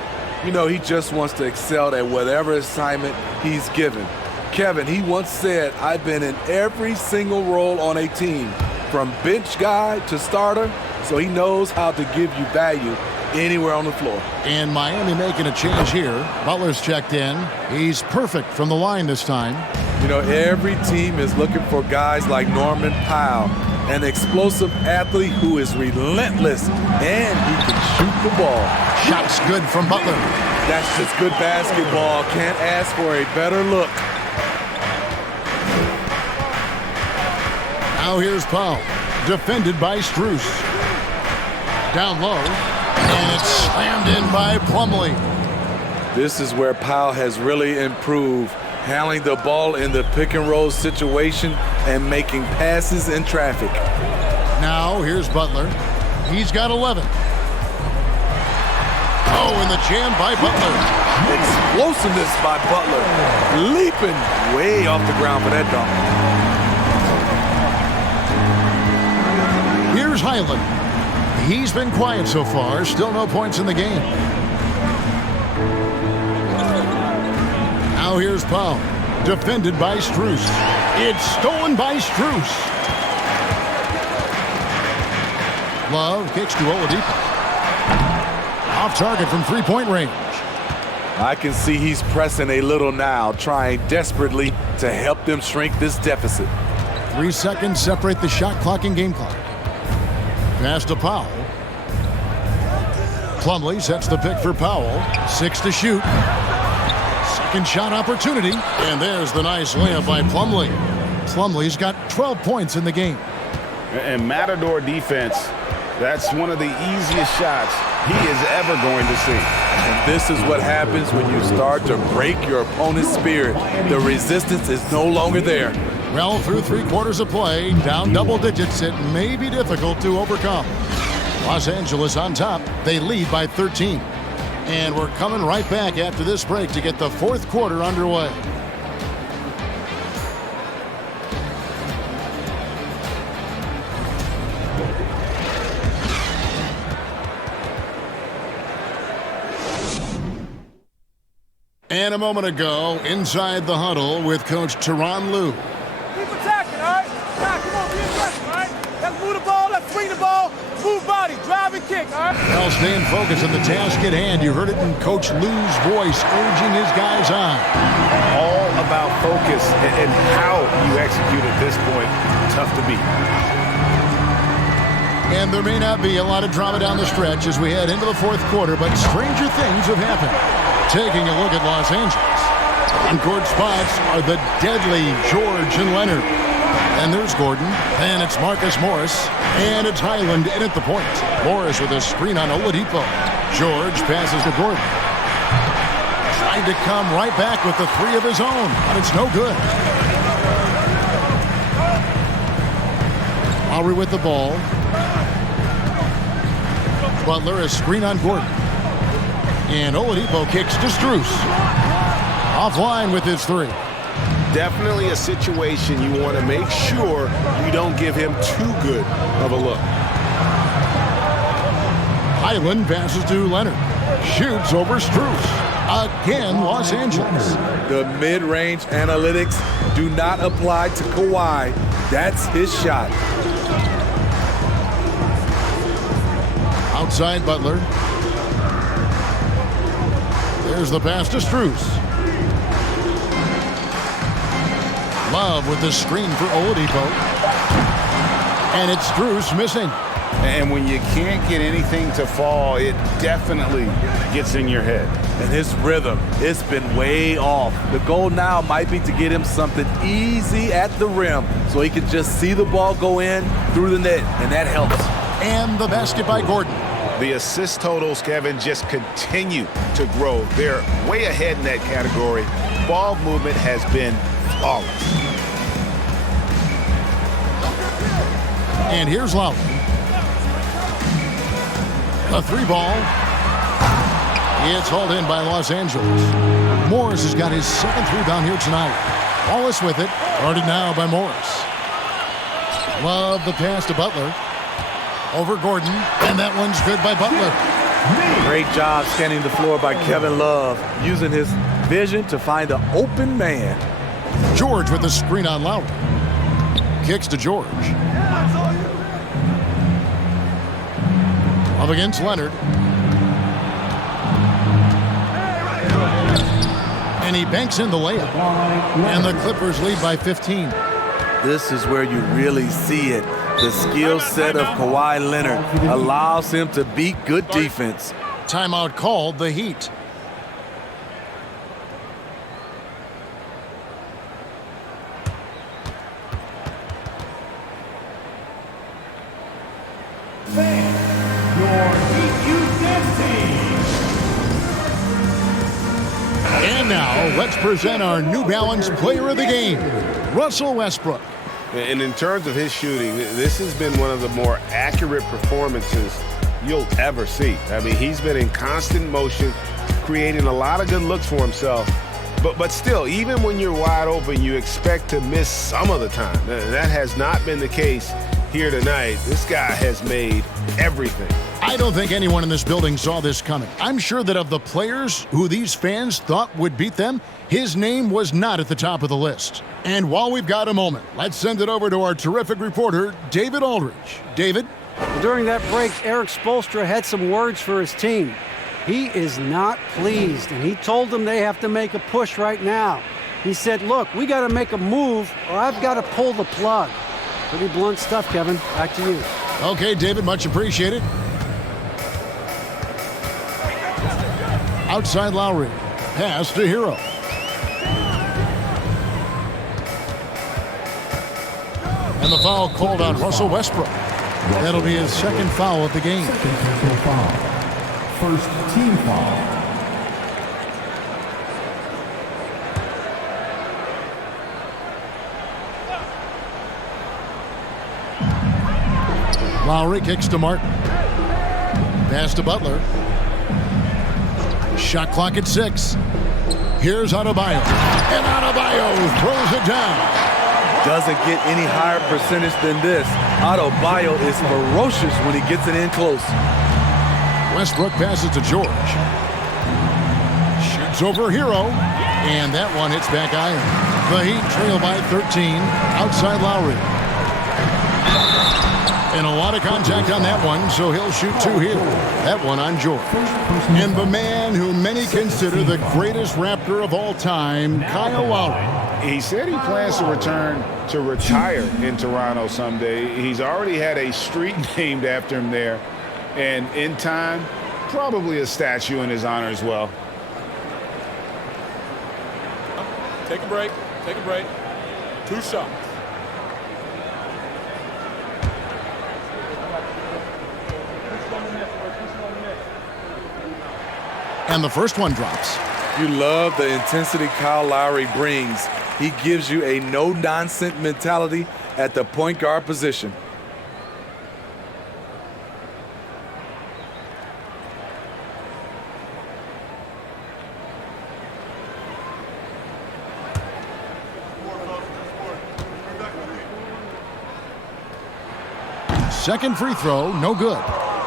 You know, he just wants to excel at whatever assignment he's given. Kevin, he once said, I've been in every single role on a team, from bench guy to starter, so he knows how to give you value anywhere on the floor. And Miami making a change here. Butler's checked in. He's perfect from the line this time. You know, every team is looking for guys like Norman Powell, an explosive athlete who is relentless, and he can shoot the ball. Shot's good from Butler. That's just good basketball. Can't ask for a better look. Now here's Powell, defended by Strus. Down low, and it's slammed in by Plumlee. This is where Powell has really improved, handling the ball in the pick-and-roll situation and making passes in traffic. Now here's Butler. He's got 11. Oh, and the jam by Butler. Explosiveness by Butler. Leaping way off the ground for that dunk. Here's Highland. He's been quiet so far. Still no points in the game. Now here's Powell. Defended by Strus. It's stolen by Strus. Love kicks to Oladipo. Off target from three-point range. I can see he's pressing a little now, trying desperately to help them shrink this deficit. 3 seconds separate the shot clock and game clock. Pass to Powell. Plumlee sets the pick for Powell. 6 to shoot. Second shot opportunity. And there's the nice layup by Plumlee. Plumlee's got 12 points in the game. And Matador defense, that's one of the easiest shots he is ever going to see. And this is what happens when you start to break your opponent's spirit. The resistance is no longer there. Well, through 3 quarters of play, down double digits, it may be difficult to overcome. Los Angeles on top. They lead by 13. And we're coming right back after this break to get the 4th quarter underway. And a moment ago, inside the huddle with Coach Tyronn Lue. Keep attacking, all right? Now, come on, be aggressive, all right? Let's move the ball, let's swing the ball, move body, drive and kick, all right? Well, staying focused on the task at hand. You heard it in Coach Lue's voice, urging his guys on. All about focus and how you execute at this point. Tough to beat. And there may not be a lot of drama down the stretch as we head into the 4th quarter, but stranger things have happened. Taking a look at Los Angeles. On-court spots are the deadly George and Leonard. And there's Gordon. And it's Marcus Morris. And it's Highland in at the point. Morris with a screen on Oladipo. George passes to Gordon. Tried to come right back with the 3 of his own, but it's no good. Lowry with the ball. Butler a screen on Gordon. And Oladipo kicks to Strus. Offline with his 3. Definitely a situation you want to make sure you don't give him too good of a look. Highland passes to Leonard. Shoots over Strus. Again, Los Angeles. The mid-range analytics do not apply to Kawhi. That's his shot. Outside Butler. There's the pass to Strus. Love with the screen for Oladipo. And it's Strus missing. And when you can't get anything to fall, it definitely gets in your head. And his rhythm, it's been way off. The goal now might be to get him something easy at the rim so he can just see the ball go in through the net, and that helps. And the basket by Gordon. The assist totals, Kevin, just continue to grow. They're way ahead in that category. Ball movement has been flawless. And here's Lowry. A three ball. It's hauled in by Los Angeles. Morris has got his second rebound here tonight. Wallace with it. Guarded now by Morris. Love the pass to Butler. Over Gordon. And that one's good by Butler. Great job scanning the floor by Kevin Love, using his vision to find the open man. George with the screen on Lowry. Kicks to George. Up against Leonard. And he banks in the layup. And the Clippers lead by 15. This is where you really see it. The skill set of Kawhi Leonard allows him to beat good defense. Timeout called, the Heat. And now, let's present our New Balance Player of the Game, Russell Westbrook. And in terms of his shooting, this has been one of the more accurate performances you'll ever see. I mean, he's been in constant motion, creating a lot of good looks for himself. But still, even when you're wide open, you expect to miss some of the time. That has not been the case here tonight. This guy has made everything. I don't think anyone in this building saw this coming. I'm sure that of the players who these fans thought would beat them, his name was not at the top of the list. And while we've got a moment, let's send it over to our terrific reporter, David Aldridge. David? During that break, Eric Spoelstra had some words for his team. He is not pleased, and he told them they have to make a push right now. He said, look, we got to make a move, or I've got to pull the plug. Pretty blunt stuff, Kevin. Back to you. Okay, David, much appreciated. Outside Lowry. Pass to Hero. And the foul called on Russell Westbrook. That'll be his second foul of the game. First team foul. Lowry kicks to Martin. Pass to Butler. Shot clock at 6. Here's Adebayo. And Adebayo throws it down. Doesn't get any higher percentage than this. Adebayo is ferocious when he gets it in close. Westbrook passes to George. Shoots over Hero. And that one hits back iron. The Heat trail by 13. Outside Lowry. And a lot of contact on that one, so he'll shoot 2 here. That one on George. And the man who many consider the greatest Raptor of all time, Kyle Lowry. He said he plans to return to retire in Toronto someday. He's already had a street named after him there. And in time, probably a statue in his honor as well. Take a break. Take a break. 2 shots. And the first one drops. You love the intensity Kyle Lowry brings. He gives you a no-nonsense mentality at the point guard position. Second free throw, no good.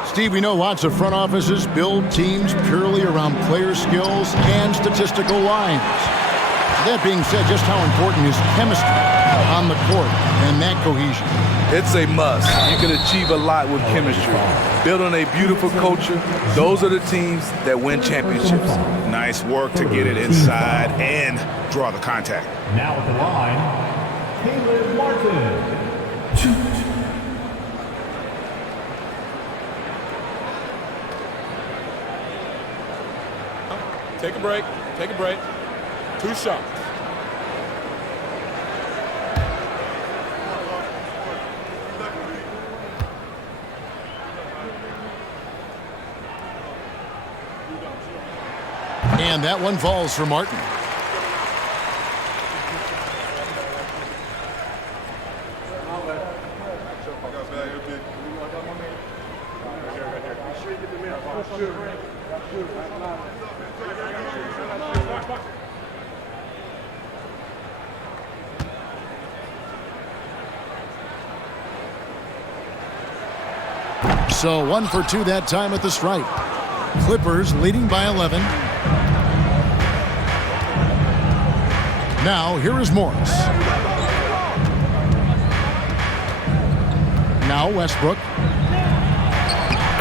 Steve, we know lots of front offices build teams purely around player skills and statistical lines. That being said, just how important is chemistry on the court and that cohesion? It's a must. You can achieve a lot with chemistry. Building a beautiful culture, those are the teams that win championships. Nice work to get it inside and draw the contact. Now at the line, Caleb Martin. Take a break. Take a break. 2 shots. And that one falls for Martin. So 1 for 2 that time at the stripe. Clippers leading by 11. Now here is Morris. Now Westbrook.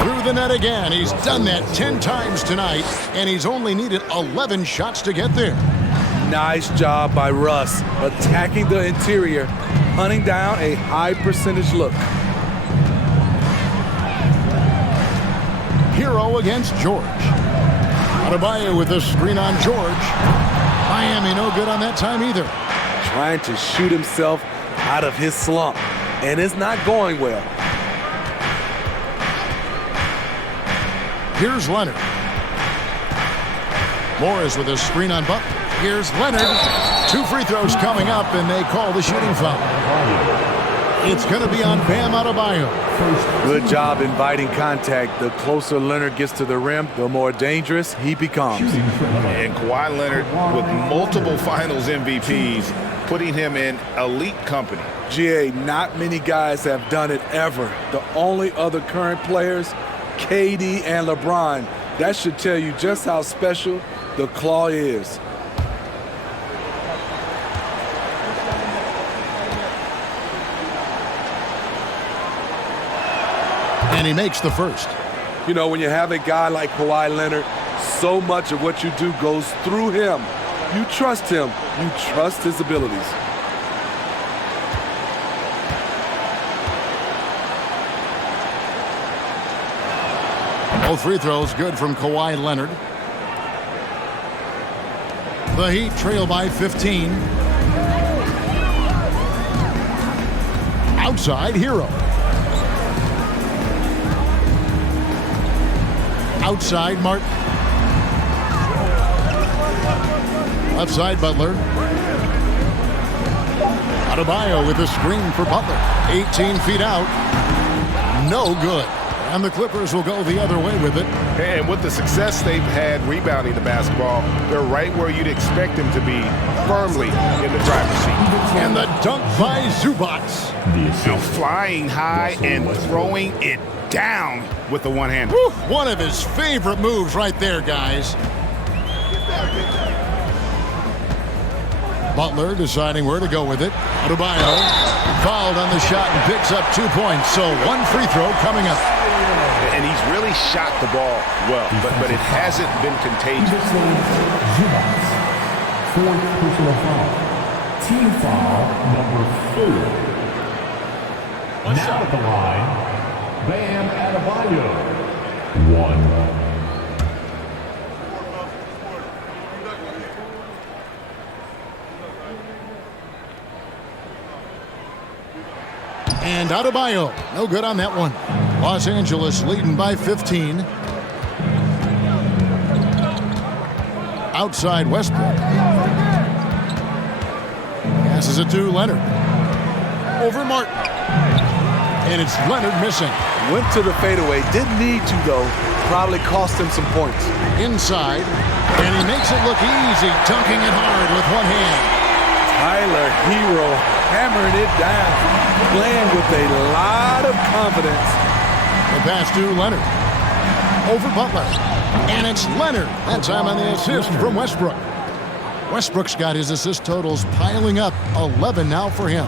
Through the net again. He's done that 10 times tonight, and he's only needed 11 shots to get there. Nice job by Russ, attacking the interior, hunting down a high percentage look. Hero against George. Adebayo with a screen on George. Miami no good on that time either. Trying to shoot himself out of his slump, and it's not going well. Here's Leonard. Morris with a screen on Butler. Here's Leonard. 2 free throws coming up, and they call the shooting foul. It's going to be on Bam Adebayo. Good job inviting contact. The closer Leonard gets to the rim, the more dangerous he becomes. And Kawhi Leonard with multiple finals MVPs, putting him in elite company. GA, not many guys have done it ever. The only other current players, KD and LeBron. That should tell you just how special the Claw is. And he makes the first. You know, when you have a guy like Kawhi Leonard, so much of what you do goes through him. You trust him. You trust his abilities. Both free throws good from Kawhi Leonard. The Heat trail by 15. Outside, Hero. Outside, Martin. Left side, Butler. Adebayo with a screen for Butler. 18 feet out. No good. And the Clippers will go the other way with it. And with the success they've had rebounding the basketball, they're right where you'd expect them to be, firmly in the driver's seat. And the dunk by Zubac. Now flying high and throwing it down with the one-hander. One of his favorite moves right there, guys. Butler deciding where to go with it. Adebayo fouled on the shot and picks up 2 points. So 1 free throw coming up. And he's really shot the ball well, but it hasn't been contagious. Fourth personal foul. Team foul number 4. Now at the line, Bam Adebayo. 1. And Adebayo, no good on that one. Los Angeles leading by 15. Outside Westbrook. Passes it to Leonard. Over Martin. And it's Leonard missing. Went to the fadeaway. Didn't need to, though. Probably cost him some points. Inside. And he makes it look easy, dunking it hard with one hand. Tyler Hero hammering it down. Playing with a lot of confidence. The pass to Leonard. Over Butler. And it's Leonard. That time on the assist from Westbrook. Westbrook's got his assist totals piling up. 11 now for him.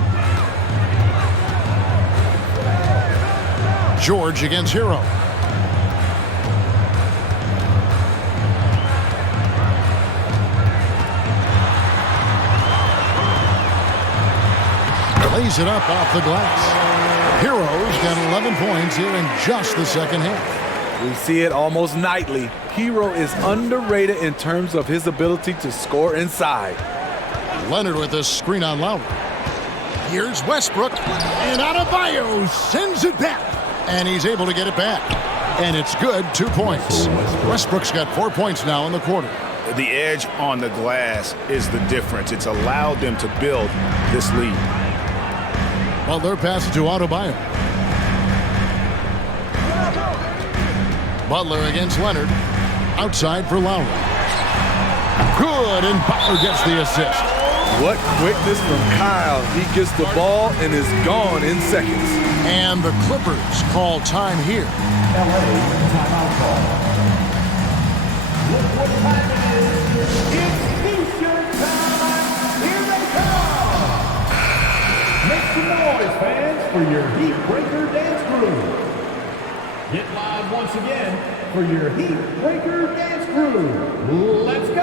George against Hero. Lays it up off the glass. Hero's got 11 points here in just the second half. We see it almost nightly. Hero is underrated in terms of his ability to score inside. Leonard with a screen on Lowry. Here's Westbrook, and Adebayo sends it back. And he's able to get it back. And it's good, 2 points. Westbrook's got 4 points now in the quarter. The edge on the glass is the difference. It's allowed them to build this lead. Butler passes to Adebayo. Butler against Leonard. Outside for Lowry. Good, and Butler gets the assist. What quickness from Kyle. He gets the ball and is gone in seconds. And the Clippers call time here. LA timeout call. Look what time it is. It's T-shirt time. Here they come. Make some noise, fans, for your Heat Breaker Dance Crew. Get live once again for your Heat Breaker Dance Crew. Let's go.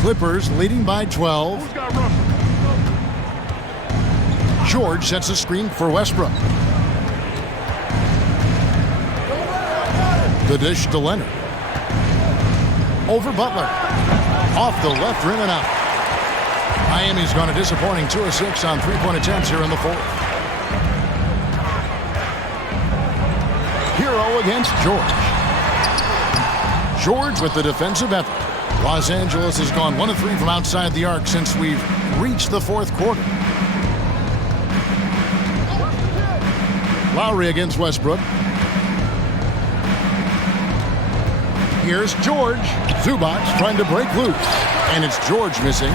Clippers leading by 12. George sets a screen for Westbrook. The dish to Leonard. Over Butler. Off the left rim and out. Miami's gone a disappointing 2 of 6 on 3-point attempts here in the fourth. Hero against George. George with the defensive effort. Los Angeles has gone 1 of 3 from outside the arc since we've reached the fourth quarter. Lowry against Westbrook. Here's George. Zubac trying to break loose. And it's George missing.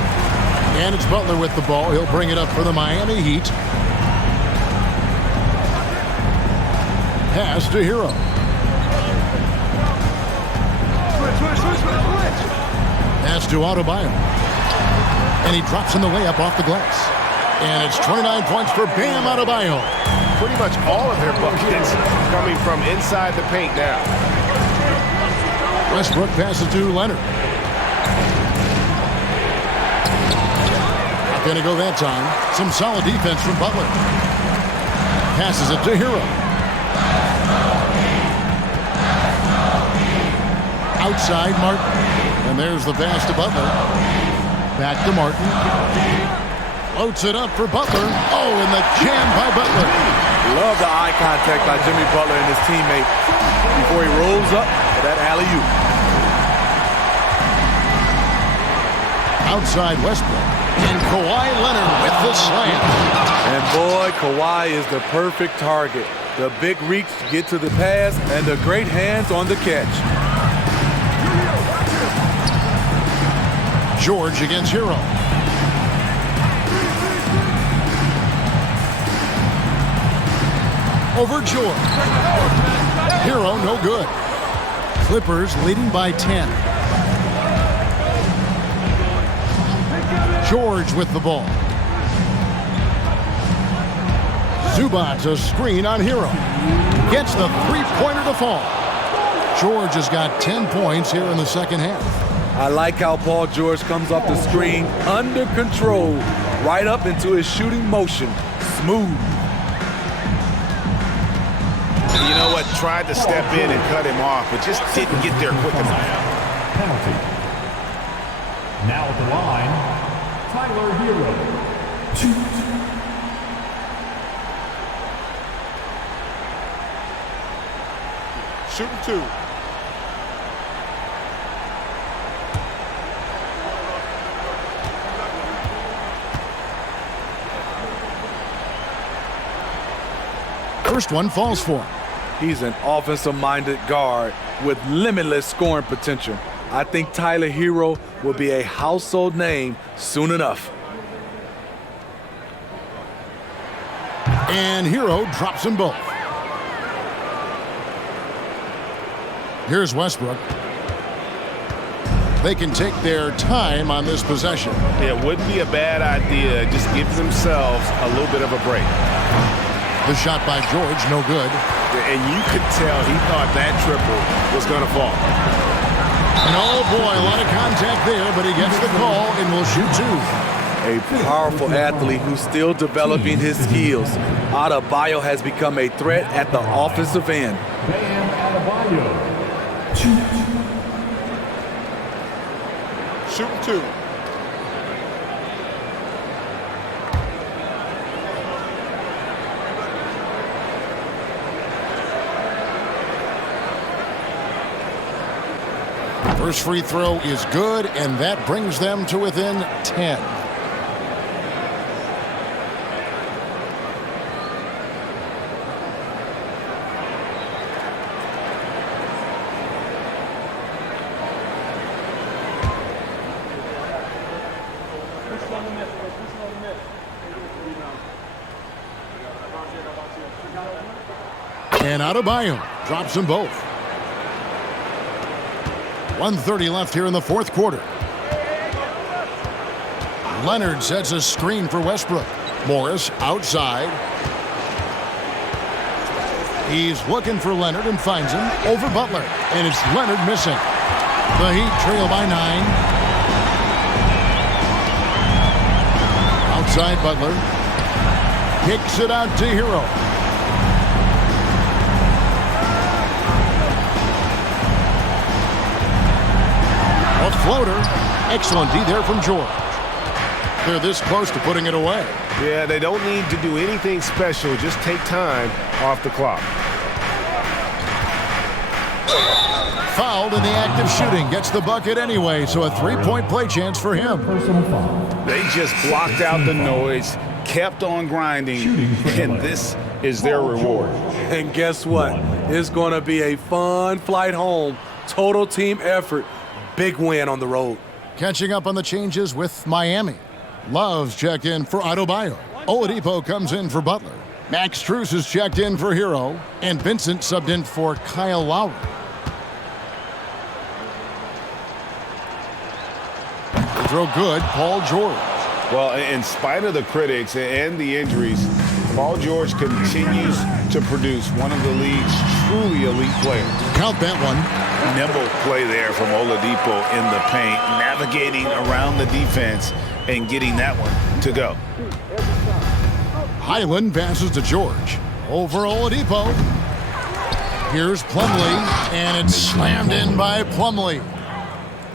And it's Butler with the ball. He'll bring it up for the Miami Heat. Pass to Hero. Pass to Adebayo. And he drops in the layup off the glass. And it's 29 points for Bam Adebayo. Pretty much all of their buckets coming from inside the paint now. Westbrook passes to Leonard. Not going to go that time. Some solid defense from Butler. Passes it to Hero. Outside Martin. And there's the pass to Butler. Back to Martin. Floats it up for Butler. Oh, and the jam by Butler. Love the eye contact by Jimmy Butler and his teammate before he rolls up for that alley-oop. Outside Westbrook. And Kawhi Leonard with the slam. And boy, Kawhi is the perfect target. The big reach to get to the pass and the great hands on the catch. George against Hero. Over George. Hero no good. Clippers leading by 10. George with the ball. Zubac a screen on Hero. Gets the three-pointer to fall. George has got 10 points here in the second half. I like how Paul George comes off the screen under control, right up into his shooting motion. Smooth. You know what? Tried to step in and cut him off, but just didn't get there quick enough. Penalty. Now at the line, Tyler Hero. Shooting 2. First one falls for him. He's an offensive-minded guard. with limitless scoring potential. I think Tyler Hero will be a household name soon enough. And Hero drops them both. Here's Westbrook. They can take their time on this possession. It wouldn't be a bad idea. Just give themselves a little bit of a break. The shot by George, no good. And you could tell he thought that triple was going to fall. And oh boy, a lot of contact there, but he gets the call and will shoot two. A powerful athlete who's still developing his skills. Adebayo has become a threat at the offensive end. Bam Adebayo. Shooting two. First free throw is good, and that brings them to within 10. And Adebayo drops them both. 1:30 left here in the fourth quarter. Leonard sets a screen for Westbrook. Morris outside. He's looking for Leonard and finds him over Butler. And it's Leonard missing. The Heat trail by 9. Outside Butler. Kicks it out to Hero. A floater. Excellent D there from George. They're this close to putting it away. Yeah, they don't need to do anything special. Just take time off the clock. Fouled in the act of shooting. Gets the bucket anyway, so a three-point play chance for him. They just blocked out the noise, kept on grinding, and this is their reward. And guess what? It's going to be a fun flight home. Total team effort. Big win on the road. Catching up on the changes with Miami. Love's checked in for Adebayo. Oladipo comes in for Butler. Max Strus is checked in for Hero. And Vincent subbed in for Kyle Lowry. The throw good, Paul George. Well, in spite of the critics and the injuries, Paul George continues to produce one of the league's truly elite players. Count that one. Nimble play there from Oladipo in the paint, navigating around the defense and getting that one to go. Highland passes to George. Over Oladipo. Here's Plumlee, and it's slammed in by Plumlee.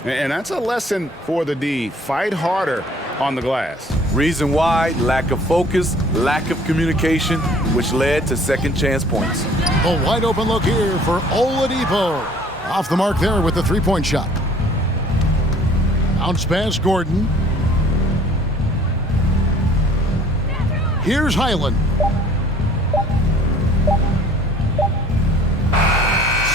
And that's a lesson for the D. Fight harder on the glass. Reason why, lack of focus, lack of communication, which led to second chance points. A wide open look here for Oladipo. Off the mark there with the three-point shot. Bounce pass Gordon. Here's Highland.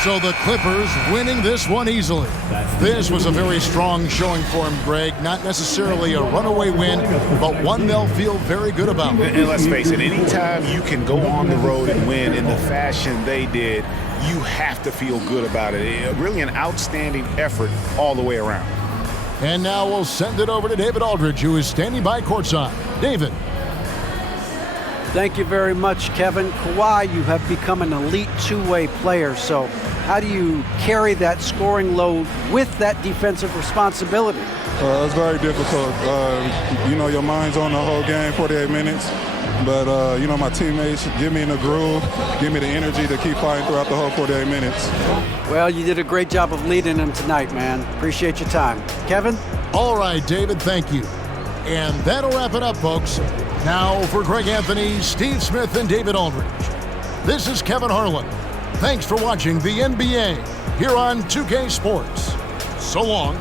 So the Clippers winning this one easily. This was a very strong showing for him, Greg. Not necessarily a runaway win, but one they'll feel very good about. And let's face it, anytime you can go on the road and win in the fashion they did, you have to feel good about it. Really an outstanding effort all the way around. And now we'll send it over to David Aldridge, who is standing by courtside. David. Thank you very much, Kevin. Kawhi, you have become an elite two-way player, so how do you carry that scoring load with that defensive responsibility? It's very difficult. Your mind's on the whole game, 48 minutes. But, my teammates get me in the groove, give me the energy to keep fighting throughout the whole 48 minutes. Well, you did a great job of leading them tonight, man. Appreciate your time. Kevin? All right, David, thank you. And that'll wrap it up, folks. Now for Greg Anthony, Steve Smith, and David Aldridge. This is Kevin Harlan. Thanks for watching the NBA here on 2K Sports. So long.